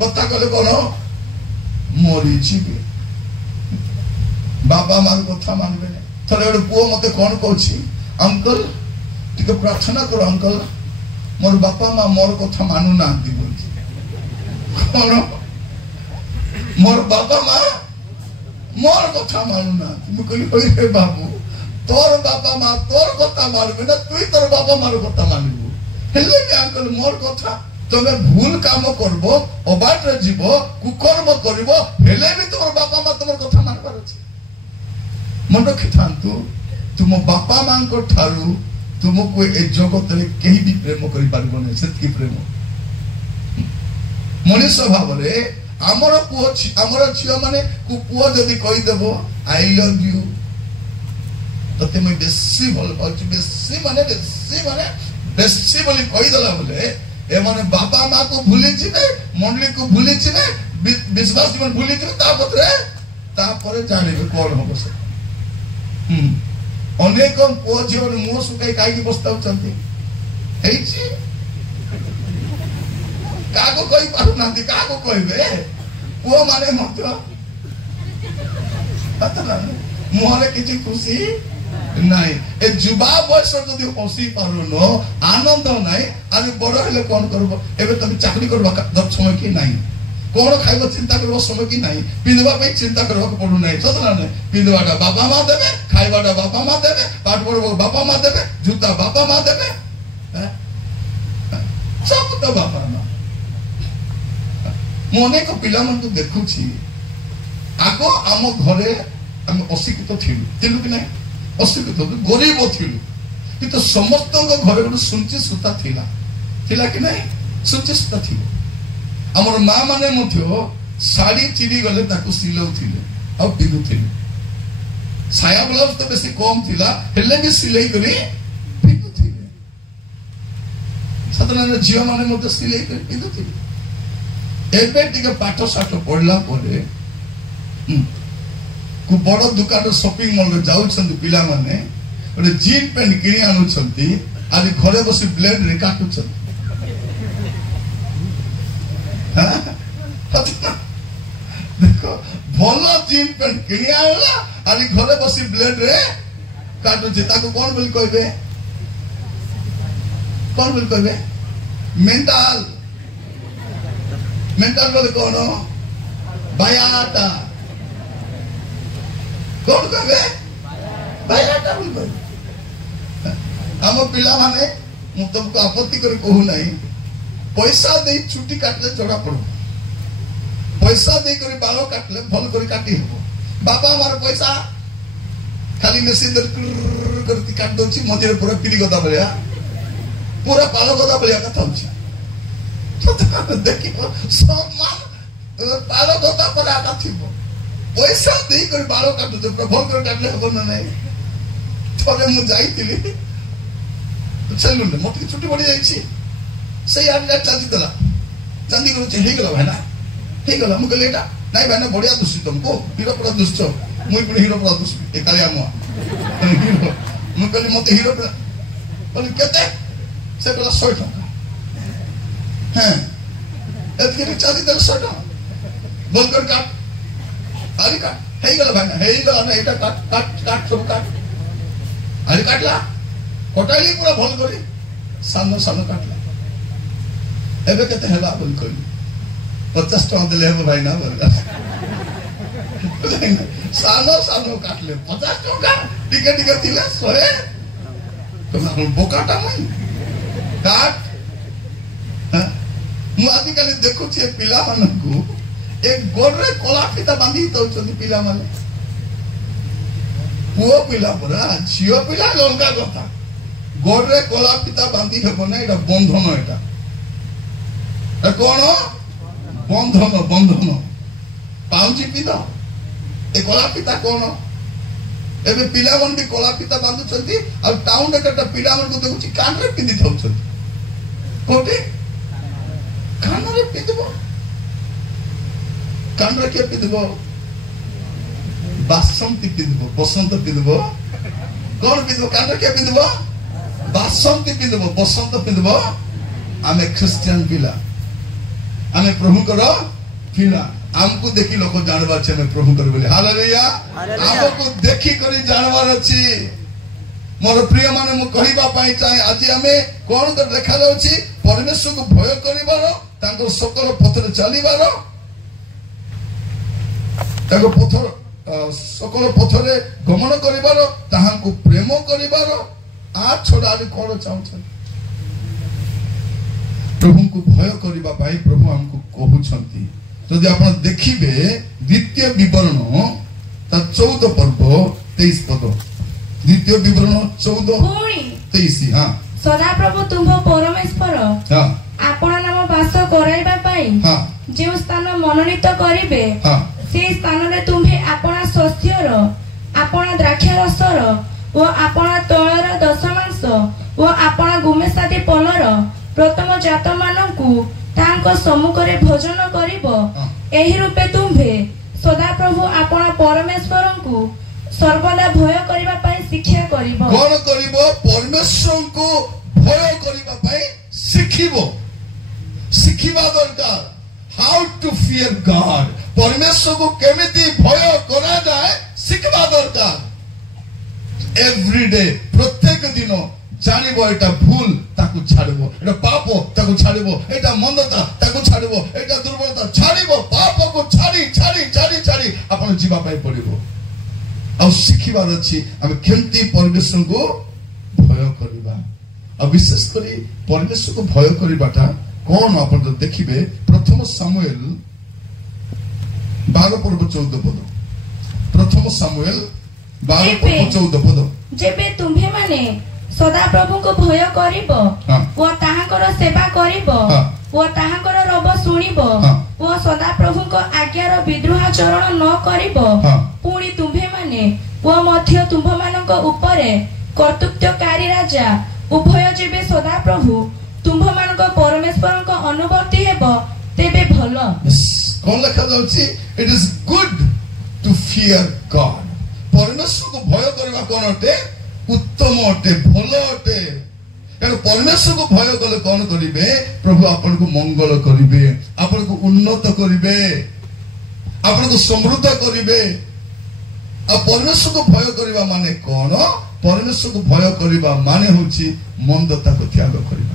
कथा कले कोन मोरी जीबी बाबा मार कथा मानबे नै थरे एडो पुओ मते कोन कहछि अंकल टिके प्रार्थना करो अंकल मोर बापा मां मोर कथा मानु नांती बोलछि कोन मोर बाबा मां मोर कथा मानु नांती मु कहली ओइ रे बाबू तोर बापा मां तोर कथा मानबे ना तुई तोर बापा मार कथा मानबो हेले के अंकल मोर कथा तमे भूल काम करबो अबाट रे जीवो कुकर्म करबो हेले भी तोर बापा मां तोर कथा मानबार अछि मन रखि थांतु तुम बापा मां को ठारू तुमको ए जगत रे केही भी प्रेम करि पारबो नै सेतकी प्रेम मनुष्य भाव रे हमर पुओ हमर छियो माने कु पुओ जदी कहि देबो आई लव यू तते मैं बेसी भल पाउची बेसी माने बेसी बोली कहि दला बोले ए माने बापा मां को भूली छिने मंडली को भूली छिने विश्वास जीवन भूली छिने ता परे जानिबे कोन होबो से अनेक पुओ जीवन मुह सुकाई काई बस्ताउचंती हेछि काको कहि पारु नांती काको कहिबे पुओ माने मत पता मुहरे किछि खुशी নাই এ যুবা বয়স যদি হসি পারুনো আনন্দ নাই আমি বড় হলে কোন করব এবে তুমি চাকরি করবা দর সময় কি নাই কোন খাইব চিন্তা করব সময় কি নাই পিনবা পাই চিন্তা করবা পড়ু নাই সতনা নাই পিনবাটা বাবা মা দেবে খাইবাটা বাবা মা দেবে পাঠ পড়ব বাবা মা দেবে জুতা বাবা মা দেবে সব তো বাবা মা মনে কো পিলা মন তো দেখুছি আগো আম ঘরে আমি অশিক্ষিত ছিলু কি নাই অশিক্ষিত গরিব ছিলু কিন্তু সমস্ত ঘরে গোটে সুঞ্চি সুতা थिला कि नहीं सुंची सुता थी आमर माँ माने मध्य साड़ी चिरी गले ताकू सिलौथिले आ पिंधुथिले साया ब्लाउज तो बेसी कम थिला हेले भी सिलाई करी पिंधुथिले साधारण झियो माने मध्य सिलाई करी पिंधुथिले एबे टिके पाठ साठ पढ़ला परे को बड़ दुकान शॉपिंग मॉल रे जाउछन पिला माने ओरे जीन पैंट किनी आनुछंती आदि घरे बसी ब्लेड रे काटुछन देखो भलो जीन पैंट किनी आला आदि घरे बसी ब्लेड रे काटुछे ताको कोन बोली कहबे मेंटल मेंटल बोले कोनो बायाटा कौन कहबे बायाटा बोल कहबे हम पिला माने मु तुमको आपत्ति कर कहू नहीं पैसा दे छुट्टी काटले चढ़ा पड़ो पैसा दे कर बाल काटले भल कर काटी हो बाबा हमार पैसा खाली मशीन करती काट दोची मझे पूरा पिली गदा भलिया पूरा बाल गदा भलिया कथा होची देखियो सम्मान बाल गदा पर आका थिबो पैसा दे कर बाल काटो तो भल कर काटले हो न नहीं थोड़े मु जाईतिली चलू ने मोटी छुट्टी पड़ी जाई से आडला चांदी दला चांदी को हे गला भाईना हे गला मु कहलेटा नाही भाईना बढ़िया दुसी तुमको हीरो पूरा दुष्ट मुई पुणी हीरो पूरा दुष्ट ए काले आमो मु कहली मते हीरो बोली केते से कहला 100 टका हां एतके चांदी दल 100 टका बोल कर काट आली काट हे गला भाईना हे गला ना एटा काट काट काट सब काट आली काटला कोटाली पूरा भल करी सानो सानो काटला एबे केते हेला बोल कहली 50 टका देले हो भाईना बोला सानो सानो काटले 50 टका टिके टिके दिले 100 तो हम बोकाटा मई काट मु आदि काली देखु छी पिला मानकू एक गोरे कोला फिता बांधी तो चंदी पिला माने पुओ पिला परा झियो पिला लंका कथा गोरे कोला फिता बांधी हेबो ना एटा बंधन एटा ए कोन बंधन बंधन पाउची पिता ए कोला फिता कोन एबे पिला मन भी कोला फिता बांधु चंती आ टाउन एकटा पिला मन को देखु छी कान रे पिंदी थाउ चंती कोटे कान रे पिंदबो कान रे के पिंदबो ବାସନ୍ତୀ ପିନ୍ଧିବ, ବସନ୍ତ ପିନ୍ଧିବ, କଣ ପିନ୍ଧିବ? କାଣ୍ଡ କିଏ ପିନ୍ଧିବ? ବାସନ୍ତୀ ପିନ୍ଧିବ, ବସନ୍ତ ପିନ୍ଧିବ। ଆମେ ଖ୍ରୀଷ୍ଟିଆନ ପିଲା, ଆମେ ପ୍ରଭୁଙ୍କର ପିଲା। ଆମକୁ ଦେଖି ଲୋକ ଜାଣିବାର ଅଛି ଆମେ ପ୍ରଭୁଙ୍କର ବୋଲି। ହାଲେଲୁୟା। ଆମକୁ ଦେଖିକରି ଜାଣିବାର ଅଛି। ମୋର ପ୍ରିୟ ମାନେ, ମୁଁ କହିବା ପାଇଁ ଚାହେଁ ଆଜି ଆମେ କଣ ଦେଖାଯାଉଛି? ପରମେଶ୍ୱରକୁ ଭୟ କରିବାର, ତାଙ୍କ ସକଳ ପଥରେ ଚାଲିବାର, ତାଙ୍କ ସକଳ ପଥରେ ଗମନ କରିବାର, ତାହାଙ୍କୁ ପ୍ରେମ କରିବାର। ଛଡା ଆମେ କଣ ଚାହୁଁଛନ୍ତି? ପ୍ରଭୁଙ୍କୁ ଭୟ କରିବା ପାଇଁ ପ୍ରଭୁ ଆମକୁ କହୁଛନ୍ତି। ଯଦି ଆପଣ ଦେଖିବେ ଦ୍ୱିତୀୟ ବିବରଣ ତା 14 ପର୍ବ 23 ପଦ, ଦ୍ୱିତୀୟ ବିବରଣ 14:23। ହଁ, ସଦାପ୍ରଭୁ ତୁମ୍ଭ ପରମେଶ୍ୱର ଆପଣ ନାମ ବାସ କରାଇବା ପାଇଁ ଯେଉଁ ସ୍ଥାନ ମନୋନୀତ କରିବେ, সেই ସ୍ଥାନରେ ତୁମ୍ଭେ ଆପଣା ଶସ୍ୟର, ଆପଣା ଦ୍ରାକ୍ଷାରସର ଓ ଆପଣା ତୈଳର ଦଶମାଂଶ ଓ ଆପଣା ଗୁମେସାଦି ଫଳର ପ୍ରଥମ ଜାତ ମାନଙ୍କୁ ତାଙ୍କ ସମ୍ମୁଖରେ ଭୋଜନ କରିବ। ଏହି ରୂପେ ତୁମ୍ଭେ ସଦାପ୍ରଭୁ ଆପଣା ପରମେଶ୍ୱରଙ୍କୁ ସର୍ବଦା ଭୟ କରିବା ପାଇଁ ଶିକ୍ଷା କରିବ। କଣ କରିବ? ପରମେଶ୍ୱରଙ୍କୁ ଭୟ କରିବା ପାଇଁ ଶିଖିବ, ଶିଖିବା ଦରକାର। ହାଉ ଟୁ ଫିୟର ଗଡ, ପରମେଶ୍ୱରକୁ କେମିତି ଭୟ କରାଯାଏ ଶିଖିବା ଦରକାର। ଏଭ୍ରିଡେ, ପ୍ରତ୍ୟେକ ଦିନ ଜାଣିବ ଏଟା ଭୁଲ, ତାକୁ ଛାଡ଼ିବ। ଏଟା ପାପ, ତାକୁ ଛାଡ଼ିବ। ଏଟା ମନ୍ଦତା, ତାକୁ ଛାଡ଼ିବ। ଏଟା ଦୁର୍ବଳତା ଛାଡ଼ିବ। ପାପକୁ ଛାଡ଼ି ଛାଡ଼ି ଛାଡ଼ି ଛାଡ଼ି ଆପଣ ଯିବା ପାଇଁ ପଡିବ। ଆଉ ଶିଖିବାର ଅଛି ଆମେ କେମିତି ପରମେଶ୍ୱରଙ୍କୁ ଭୟ କରିବା। ଆଉ ବିଶେଷ କରି ପରମେଶ୍ୱରକୁ ଭୟ କରିବାଟା କଣ ଆପଣ ଦେଖିବେ। ପ୍ରଥମ ସାମୁଏଲ 12 ପର୍ବ 14 ପଦ। ପ୍ରଥମ ସାମୁଏଲ 12 ପର୍ବ 14 ପଦ। ଯେବେ ତୁମ୍ଭେ ମାନେ ସଦାପ୍ରଭୁଙ୍କୁ ଭୟ କରିବ ଓ ତାହାଙ୍କର ସେବା କରିବ ଓ ତାହାଙ୍କର ରବ ଶୁଣିବ ଓ ସଦାପ୍ରଭୁଙ୍କ ଆଜ୍ଞାର ବିଦ୍ରୋହାଚରଣ ନ କରିବ, ପୁଣି ତୁମ୍ଭେ ମାନେ ଓ ମଧ୍ୟ ତୁମ୍ଭମାନଙ୍କ ଉପରେ କର୍ତ୍ତୃତ୍ୱକାରୀ ରାଜା ଉଭୟ ଯେବେ ସଦାପ୍ରଭୁ ତୁମ୍ଭମାନଙ୍କ ପରମେଶ୍ୱରଙ୍କ ଅନୁବର୍ତ୍ତୀ ହେବ, ତେବେ ଭଲ। କଣ ଲେଖାଯାଉଛି? It is good to fear God. ପରମେଶ୍ୱରକୁ ଭୟ କରିବା କଣ ଅଟେ? ଉତ୍ତମ ଅଟେ, ଭଲ ଅଟେ। କାରଣ ପରମେଶ୍ୱରକୁ ଭୟ କଲେ କଣ କରିବେ? ପ୍ରଭୁ ଆପଣଙ୍କୁ ମଙ୍ଗଳ କରିବେ, ଆପଣଙ୍କୁ ଉନ୍ନତ କରିବେ, ଆପଣଙ୍କୁ ସମୃଦ୍ଧ କରିବେ। ଆଉ ପରମେଶ୍ୱରକୁ ଭୟ କରିବା ମାନେ କଣ? ପରମେଶ୍ୱରକୁ ଭୟ କରିବା ମାନେ ହଉଛି ମନ୍ଦତାକୁ ତ୍ୟାଗ କରିବା।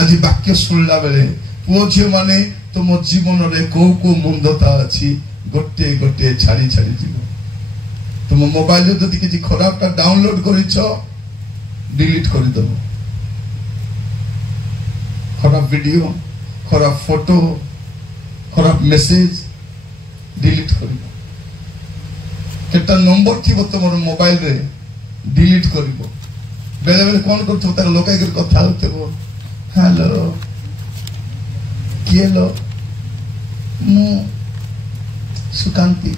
ଆଜି ବାକ୍ୟ ଶୁଣିଲା ବେଳେ ପୁଅ ଝିଅ ମାନେ ତୁମ ଜୀବନରେ କୋଉ କୋଉ ମନ୍ଦତା ଅଛି ଗୋଟେ ଗୋଟେ ଛାଡି ଛାଡି ଯିବ। तुम मोबाइल जदि किसी खराबटा डाउनलोड करिछ डिलीट करदब। खराब वीडियो, खराब फोटो, खराब मेसेज डिलीट कर। केटा नंबर थी तुम मोबाइल रे डिलीट कर। बेले बेले कौन कर लोक कथा हो, हेलो किए लो मु सुकांती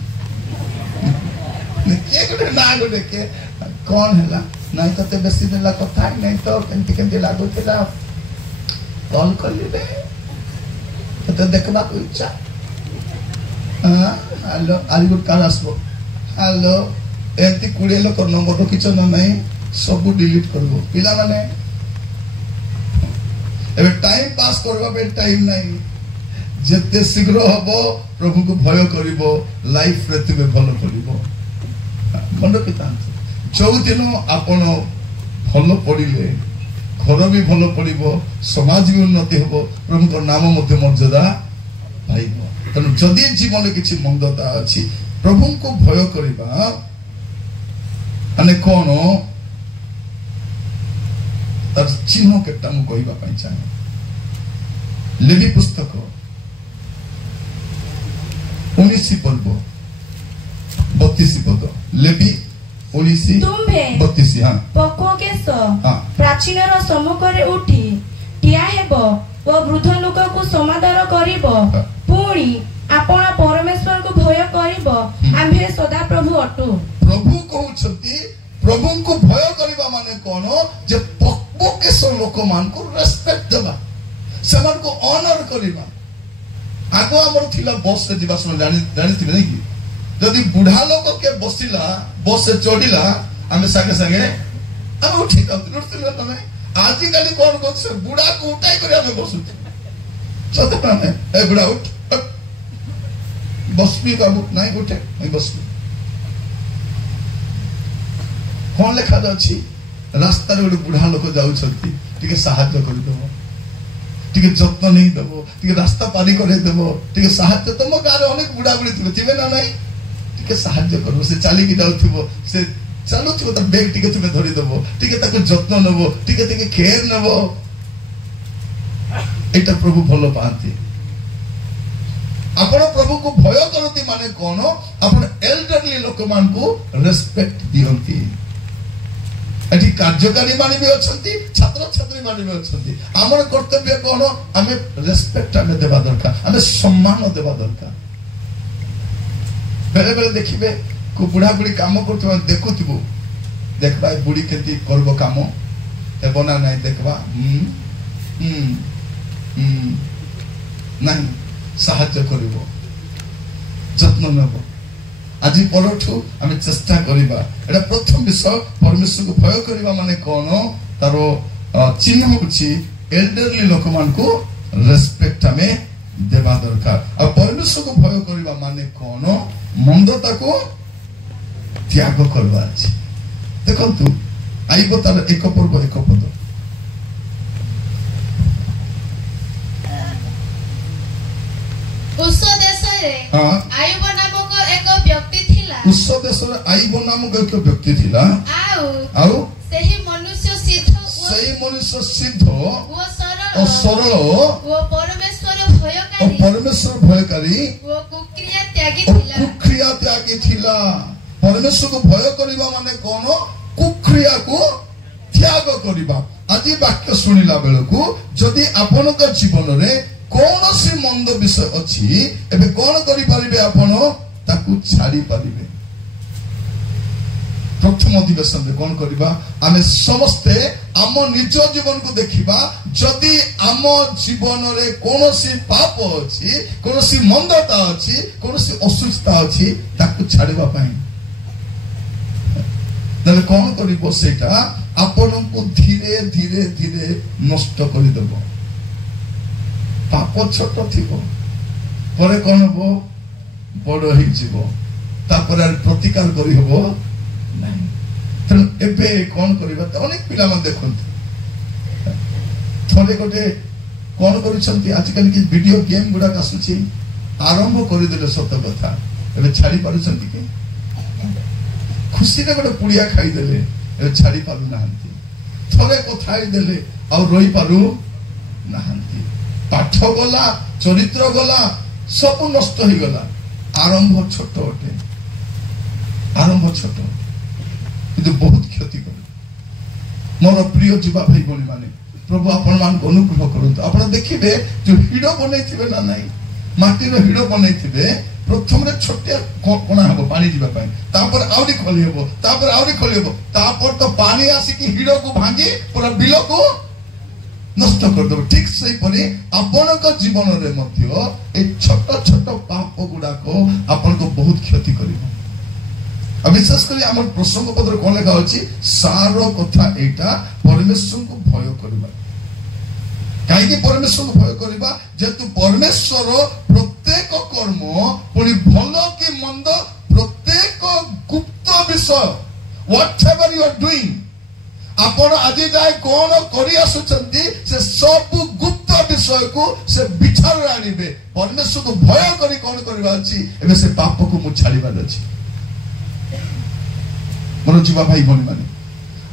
किए गोटे ना गोटे किए कौन है ना तो बेसी दिन कथा नहीं तो केमती केमती लगुला कल कली तो देखा इच्छा हेलो आज गोटे काल आसब हेलो एमती 20 लोक नंबर रखिच ना नहीं सब डिलीट कर पिला माने एबे टाइम पास करबा बे टाइम नहीं जेते शीघ्र हबो प्रभु को भय करिवो लाइफ रे तुमे भलो करिवो मन पिता जो दिन आपण भलो पड़िले घर भी भलो पड़िवो समाज भी उन्नति हबो प्रभु को नाम मध्य मर्यादा पाइबो। तनु जदि जीवन किछि मंदता अछि प्रभु को भय करिबा माने कोन तार चिन्ह केटा मु कहबा पई चाहे। लेवी पुस्तक 19 पर्व 32 पद। लेवी 19:32 हां पक्वकेश प्राचीनर सम्मुखरे उठी ठिया हेबो ओ वृद्ध लोक को समादर करिवो पुणी आपण परमेश्वर को भय करिवो आम्भे सदा प्रभु अटु। प्रभु कहउछती प्रभु को भय करिबा माने कोन जे पक्वकेश लोक मान को रेस्पेक्ट देबा समान को ऑनर करिबा। आगो हमर थिला बस से जीवा समय जानि थिबे नै कि जदि बुढ़ा लोक के बसिला बस से चढ़िला आम सागे सागे आम उठी जाऊँ ना आजिकल कौन कर बुढ़ा को उठाई कर आम बसुचे सत्य ना ए बुढ़ा उठ बसबी बाबू नहीं उठे बसबी कौन लेखा जाच्छी रास्ता गोटे बुढ़ा लोक जाऊँगी साहाय्य करदेव टिके जत्न नहीं देव टिके रास्ता पारी करदेव टिके साहाय्य तुम गाँव अनेक बुढ़ा बुढ़ी थे ना नाई टिके साहाय्य कर से चलिकी जाऊँ से चलुव तर बेग टिके तुम्हें धरीदेव टिके जत्न नब टिके केयर नब एटा प्रभु भल पाती आपण प्रभु को भय करती माने कौन आपण एल्डरली लोक मान को रेस्पेक्ट दियंती एठी कार्यकारी माने भी अछंती छात्र छात्री माने भी अछंती हमर कर्तव्य कौन आमे रेस्पेक्ट आमे देबा दरकार आमे सम्मान देबा दरकार बेले बेले देखिबे को बुढ़ा बुढ़ी काम करथबा देखुथिबो देखबा बुढ़ी केती करबो काम हेबो ना नाही देखबा नहीं साहाय्य करिबो जत्न नबो आज परठू आम चेष्टा करिबा एटा प्रथम विषय परमेश्वर को भय करिबा माने कोन तारो चिन्ह होछि एल्डरली लोक मान को रेस्पेक्ट आमे देबा दरकार आ परमेश्वर को भय करिबा माने कोन मंदता को त्याग करबा अछि देखंतु आइबो तार एक पर्व एक पद उस देश रे आयुब नामक एक व्यक्ति थिला उस देश रे आयुब नामक एक व्यक्ति थिला आउ सही मनुष्य सिद्ध वो सरल वो परमेश्वर भयकारी वो कुक्रिया त्यागी थिला परमेश्वर को भय करिबा माने कोन कुक्रिया को त्याग करिबा आज वाक्य सुनिला बेलकू जदि आपनक जीवन रे कौन सी मंद विषय अच्छी एबे कौन करि परिबे आपण ताकू छाड़ी परिबे प्रथम अधिवेशन रे कौन करिबा आमे समस्ते आम निज जीवन को देखिबा जदि आम जीवन रे कौन सी पाप अच्छी कौन सी मंदता अच्छी कौन सी असुस्थता अच्छी ताकू छाड़िबा पई नले कौन करिबो सेटा आपण को धीरे धीरे धीरे नष्ट करि देबो पाप छोट थी पर कौन हम बड़ हो प्रतिकार करी हबो नहीं तेणु एबे कौन करबा अनेक पिला मन देखंती थोड़े गोटे कौन करिसंती आजकल की वीडियो गेम गुडा आसुची आरंभ कर देले सत कथा एबे छाड़ी पारुसंती कि खुशी रे गोटे पुड़िया खाई देले एबे छाड़ी पारु नाहंती थोड़े कथा देले आ रही पारु नाहंती पाठ गला चरित्र गला सब नष्ट हो गला आरंभ छोट अटे आरंभ छोट किंतु बहुत क्षति कर मोर प्रिय युवा भाई भणी माने प्रभु आपण मान को अनुग्रह करंतु आपण देखिबे जो हिडो बनेथिबे ना नाही माटी रो हिडो बनेथिबे प्रथम रे छोटिया कोना हबो पानी जीवा पय तापर आउरी खोली हबो तापर आउरी खोली हबो तापर तो पानी आसी कि हिडो को भांगी पूरा बिलो को नष्ट कर दो ठीक सही परी आपण का जीवन रे मध्य ए छोट छोट पाप गुडा को आपण को बहुत क्षति करिवो अब विशेष करी हमर प्रसंग पत्र कोन लेखा अछि सार कथा एटा परमेश्वर को भय करबा काहे कि परमेश्वर को भय करबा जेतु परमेश्वर प्रत्येक कर्म पुनी भलो कि मंद प्रत्येक गुप्त विषय व्हाटएवर यू आर डूइंग आपण आज जाए कौन करी आसुचंती से सब गुप्त विषय को से विचार आनिबे परमेश्वर को भय करी कौन करबा अछि एबे से पाप को मु छाड़ीबार अछि मोर जीवा भाई भणी माने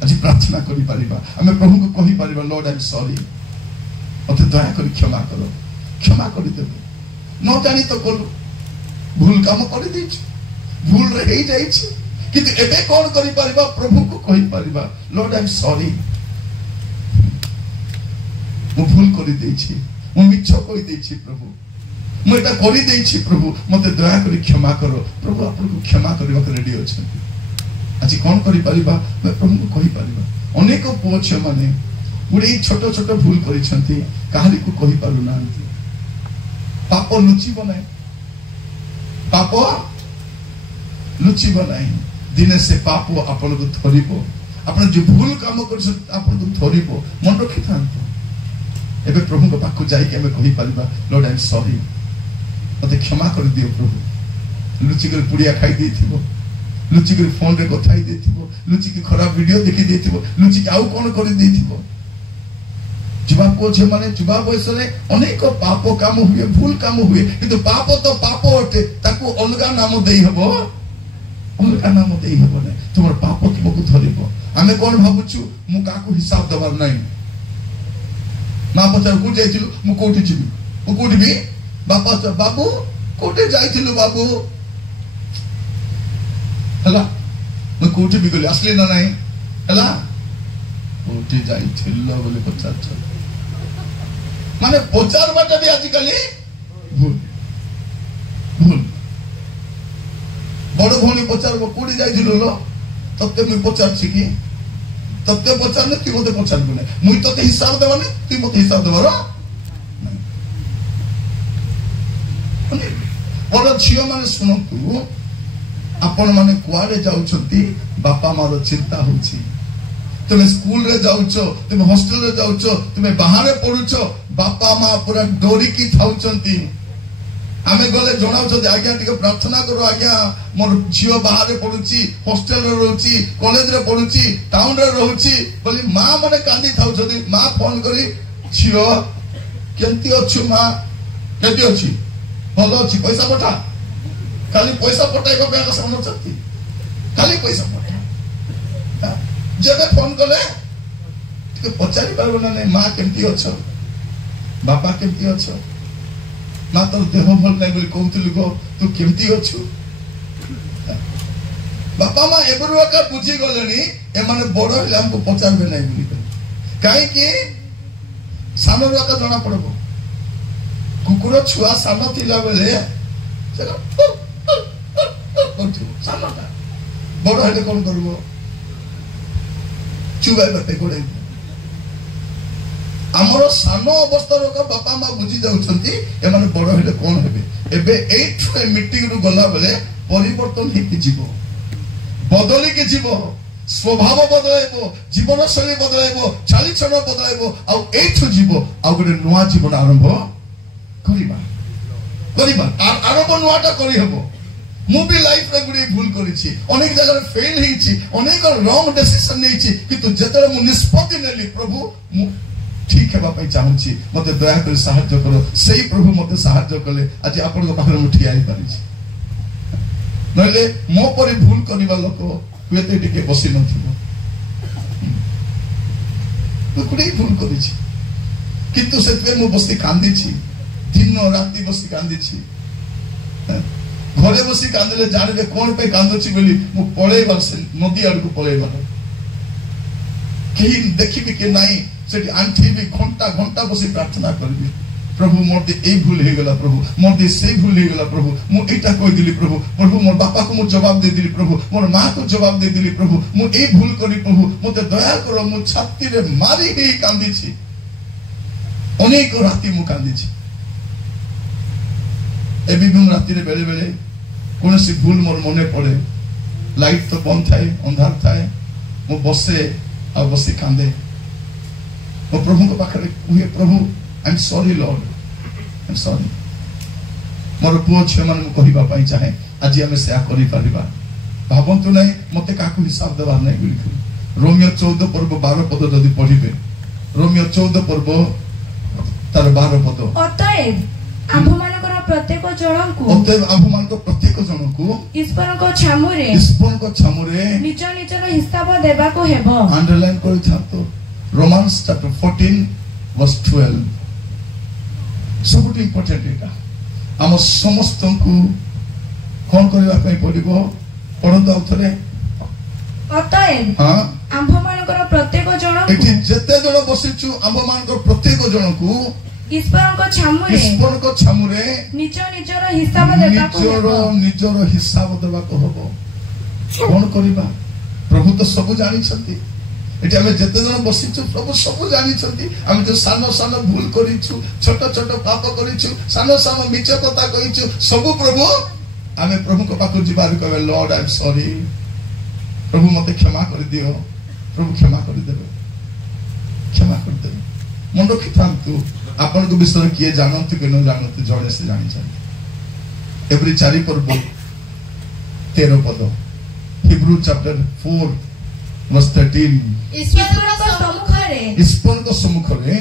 आज प्रार्थना करि परिबा हमें प्रभु को कहि परिबा लॉर्ड आई एम सॉरी मते दया करी क्षमा करि देबे न जानी तो कोल भूल काम करि दैछ भूल रे हेई जाइछ किंतु एबे कौन करि परिबा प्रभु को कहि परिबा लॉर्ड आई एम सॉरी मु भूल करि दैछि मु मिछ कहि दैछि प्रभु मु एटा करि दैछि प्रभु मते दया करी क्षमा करो प्रभु आपन को क्षमा करबा के रेडी अछंती आज कौन करि परिबा मैं प्रभु को कहि परिबा अनेक पुछ माने गुडी छोट छोट भूल करिसंती काहली को कहि पारु नांती पाप लुचि बनाए पाप लुचिब नहीं दिने से पाप आपन को धरिबो आपन जो भूल काम कर आपन को धरिबो मन रखि थांतो एबे प्रभु को पाखु जाई के हमें कहि परिबा लॉर्ड आई एम सॉरी मते क्षमा कर दियो प्रभु लुचि कर पुड़िया खाई देथिबो लुचि कर फोन रे कथाई देथिबो लुचि की खराब वीडियो देखि देथिबो लुचि के आउ कोन करि देथिबो जुवा को जे माने जुवा बयस रे अनेक पाप काम हुए भूल काम हुए किंतु पाप तो पाप अटे ताको अलगा नाम देई हबो अलगा नाम देई हबो ने तुमर पाप के बकु धरिबो आमे कोन भाबुछु मु काको हिसाब दबार नाही मां पचार को जाइथिलु मु कोठी छिबी मु कोठी भी बापा तो बाबू कोठी जाइथिलु बाबू हला मु कोठी भी गली असली ना नाही हला कोठी जाइथिलु बोले पचार माने पचार बाटा भी आजिकली भूल भूल बड़ भौणी पचार कोठी जाइथिलु लो तत्ते मु पचार छी की तत्ते पचार ने तू मते पचार बने मुई तते हिसाब देबाने तू मते हिसाब देबारो बड़ झियो माने सुनतु आपण माने कुआडे जाउछंती बापा मारो चिंता होछि तुमे स्कूल रे जाउछो तुमे हॉस्टल रे जाउछो तुमे बाहर पढुछो बापा मां पूरा डोरी की थाउछंती आमे गले जणाउछो आज्ञा टिके प्रार्थना करो आज्ञा मोर झियो बाहर पढुछि हॉस्टल रे रहउछि कॉलेज रे पढुछि टाउन रे रहउछि बोली मां माने कांदी थाउछंती मां फोन करी झियो केंती अछु मां केंती अछि भलो अछि पैसा पठा खाली पैसा पठाइबा बैंक सामने चलती खाली पैसा पठा जब फोन कले टिके पचारि पारबो ना नै मां केंती अछो बापा केंती अछो ना तो देह भल नहीं बोली कहतलु गो तू केमती अछु बापा मां एबरुआ का बुझी गलेनी ए माने बड़ हेले हमको पचारबे नहीं बोली काहे कि सानो रुआ का जाना पड़बो कुकुर छुआ सानो थिला बेले चलो सानोटा बड़ हेले कोन करबो चुबाई बते गोडे हमरो सानो अवस्था का बापा मां बुझी जाउछंती ए माने बड़ हेले कोन हेबे एबे एठ मीटिंग रु गला बेले परिवर्तन हे कि जीवो बदली के जीवो स्वभाव बदलाइबो जीवन शैली बदलाइबो चाली चलन बदलाइबो आ एठ जीवो आ गोटे नुवा जीवन आरंभ करिबा करिबा आरंभ नुवाटा करि हबो मु भी लाइफ रे गुडी भूल करिछि अनेक जगह फेल हिछि अनेक रॉन्ग डिसीजन नेछि किंतु जेतले मु निष्पत्ति नेली प्रभु मु ठीक हेबा पई चाहूछि मते दया कर सहायता करो सेही प्रभु मते सहायता कले आज आपन को पाखरे मु ठियाई परिछि नले मो परि भूल करिबा लोक हुएते टिके बसी नथिबो तो कुडी भूल करिछि किंतु सेतबे मु बसी कांदिछि दिन राति बसी कांदिछि घरे बसी कांदले जानबे कोन पे कांदछि बोली मु पळेई बस नदी आड़ को पळेई बार केही देखिबि के नाही सेठी आंठी भी घंटा घंटा बसी प्रार्थना करबी प्रभु मोर दे ए भूल हे गेला प्रभु मोर दे से भूल हे गेला प्रभु मु एटा कहि दिली प्रभु प्रभु मोर बापा को मु जवाब दे दिली प्रभु मोर मां को जवाब दे दिली प्रभु मु ए भूल करी प्रभु मते दया करो मु छाती रे मारी हे कांदी छी अनेक राति मु कांदी छी एबी भी राति रे बेले बेले कोनसी भूल मोर मने पड़े लाइट तो बंद थाए अंधार थाए मु बसे आ बसी कांदे मो प्रभु को पाखरे हुए प्रभु I am sorry Lord I am sorry मोर पुओ छे मन मु कहिबा पई चाहे आज हम से करि परिबा भाबंतु नहीं मते काकू हिसाब देबा नहीं बिल्कुल रोमियो 14 पर्व 12 पद जदी पढिबे रोमियो 14 पर्व तार 12 पद अतएव आम्भमानकर प्रत्येक जनकु ईश्वरको छामुरे निज निजर हिसाब देबाको हेबो अंडरलाइन करि थातो रोमान्स चैप्टर 14 वर्स 12 सबुट इंपोर्टेंट एटा हम समस्त को कोन करबा पई पडिबो पढंतो आउथरे अतएव आम्भमानकर प्रत्येक जनकु एठी जते जण बसिछु आम्भमानकर प्रत्येक जनकु ईश्वरको छामुरे निज निजर हिसाब देबाको हबो कोन करबा प्रभु तो सब जानि छथि एटी हमें जते जण बसिछु प्रभु सब जानि छथि हम जो सानो सानो भूल करिछु छोट छोट पाप करिछु सानो सानो मिछ कथा कहिछु सब प्रभु आमे प्रभु को पाखु जीवार कहबे लॉर्ड आई एम सॉरी प्रभु मते क्षमा कर दियो प्रभु क्षमा कर देबे क्षमा कर देबे मन रखि थांतु आपन को विषय किए जानंतु कि न जानंतु जणे से जानि छथि एवरी 4 पर्व 13 पद हिब्रू चैप्टर 4 वर्स 13 ईश्वर को सम्मुख रे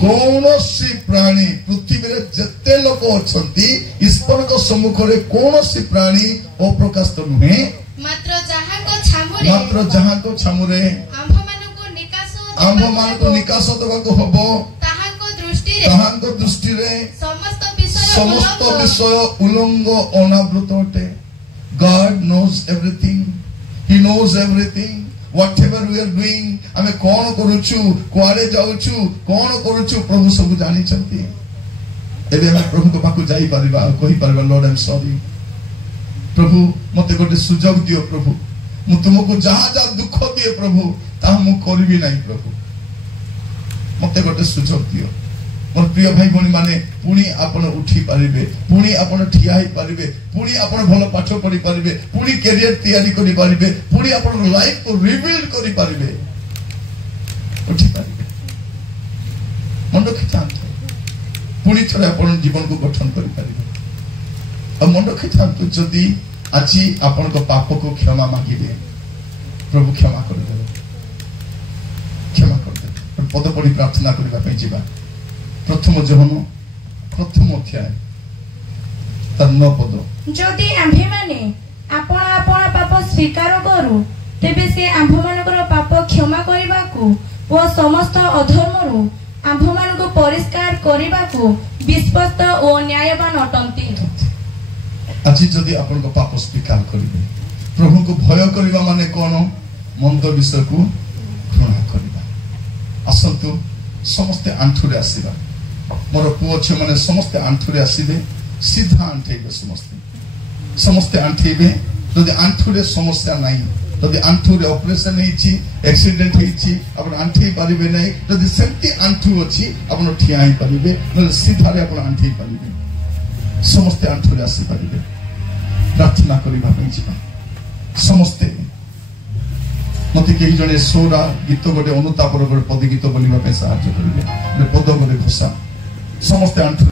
कौनसी प्राणी पृथ्वी रे जते लोक अछंती ईश्वर को सम्मुख रे कौनसी प्राणी अप्रकाशित नुहे मात्र जहां को छामुरे आंभ मान को निकास दबा को हबो ताहां को दृष्टि रे समस्त विषय उलंग अनावृत अटे God knows everything he knows everything whatever we are doing हमें कौन करूछु कुआरे जाउछु कौन करूछु प्रभु सब जानि छथि एबे हम प्रभु को पाकु जाई परिबा कहि परिबा लॉर्ड आई एम सॉरी प्रभु मते गोटे सुजोग दियो प्रभु मु तुमको जहां जहां दुख दिए प्रभु ता मु करबी नाही प्रभु मते गोटे सुजोग दियो मोर प्रिय भाई भणी माने पुणी आपण उठी पारिबे पुणी आपण ठिया ही पारिबे पुणी आपण भलो पाठ पढी पारिबे पुणी करियर तैयारी करि पारिबे पुणी आपण लाइफ को रिबिल्ड करि पारिबे उठी पारिबे मन रखि थांतु पुणी थरे आपण जीवन को गठन करि पारिबे और मन रखि थांतु जदी आजी आपण को पाप को क्षमा मांगिबे प्रभु क्षमा कर देबे क्षमा कर देबे पद पढी प्रार्थना करिबा पई जीवा प्रथम जोहन प्रथम अध्याय तार 9 पद जदि आम्भे माने आपण आपण पाप स्वीकार करू तेबे से आम्भ मानकर पाप क्षमा करिबाकू ओ समस्त अधर्मरु आम्भ मानको परिष्कार करिबाकू विश्वस्त ओ न्यायवान अटंती आज जदि आपण को पाप स्वीकार करिबे प्रभु को भय करिबा माने कोन मंद विषय को घृणा करिबा असंतु समस्त आंठुरे आसीबा मोर पुओ छे माने समस्त आंठुरे आसीबे सीधा आंठेबे समस्त आंठेबे जदि आंठुरे समस्या नाही जदि आंठुरे ऑपरेशन हेछि एक्सीडेंट हेछि आपण आंठी पारिबे नाही जदि सेंती आंठु अछि आपण ठिया ही पारिबे न सीधा रे आपण आंठी पारिबे समस्त आंठुरे आसी पारिबे प्रार्थना करिबा पई जिबा समस्त मते केही जने सोरा गीत गोटे अनुतापर गोटे पद गीत बोलिबा पे साहाय्य करिबे पद गोटे घोषा समस्त आंठु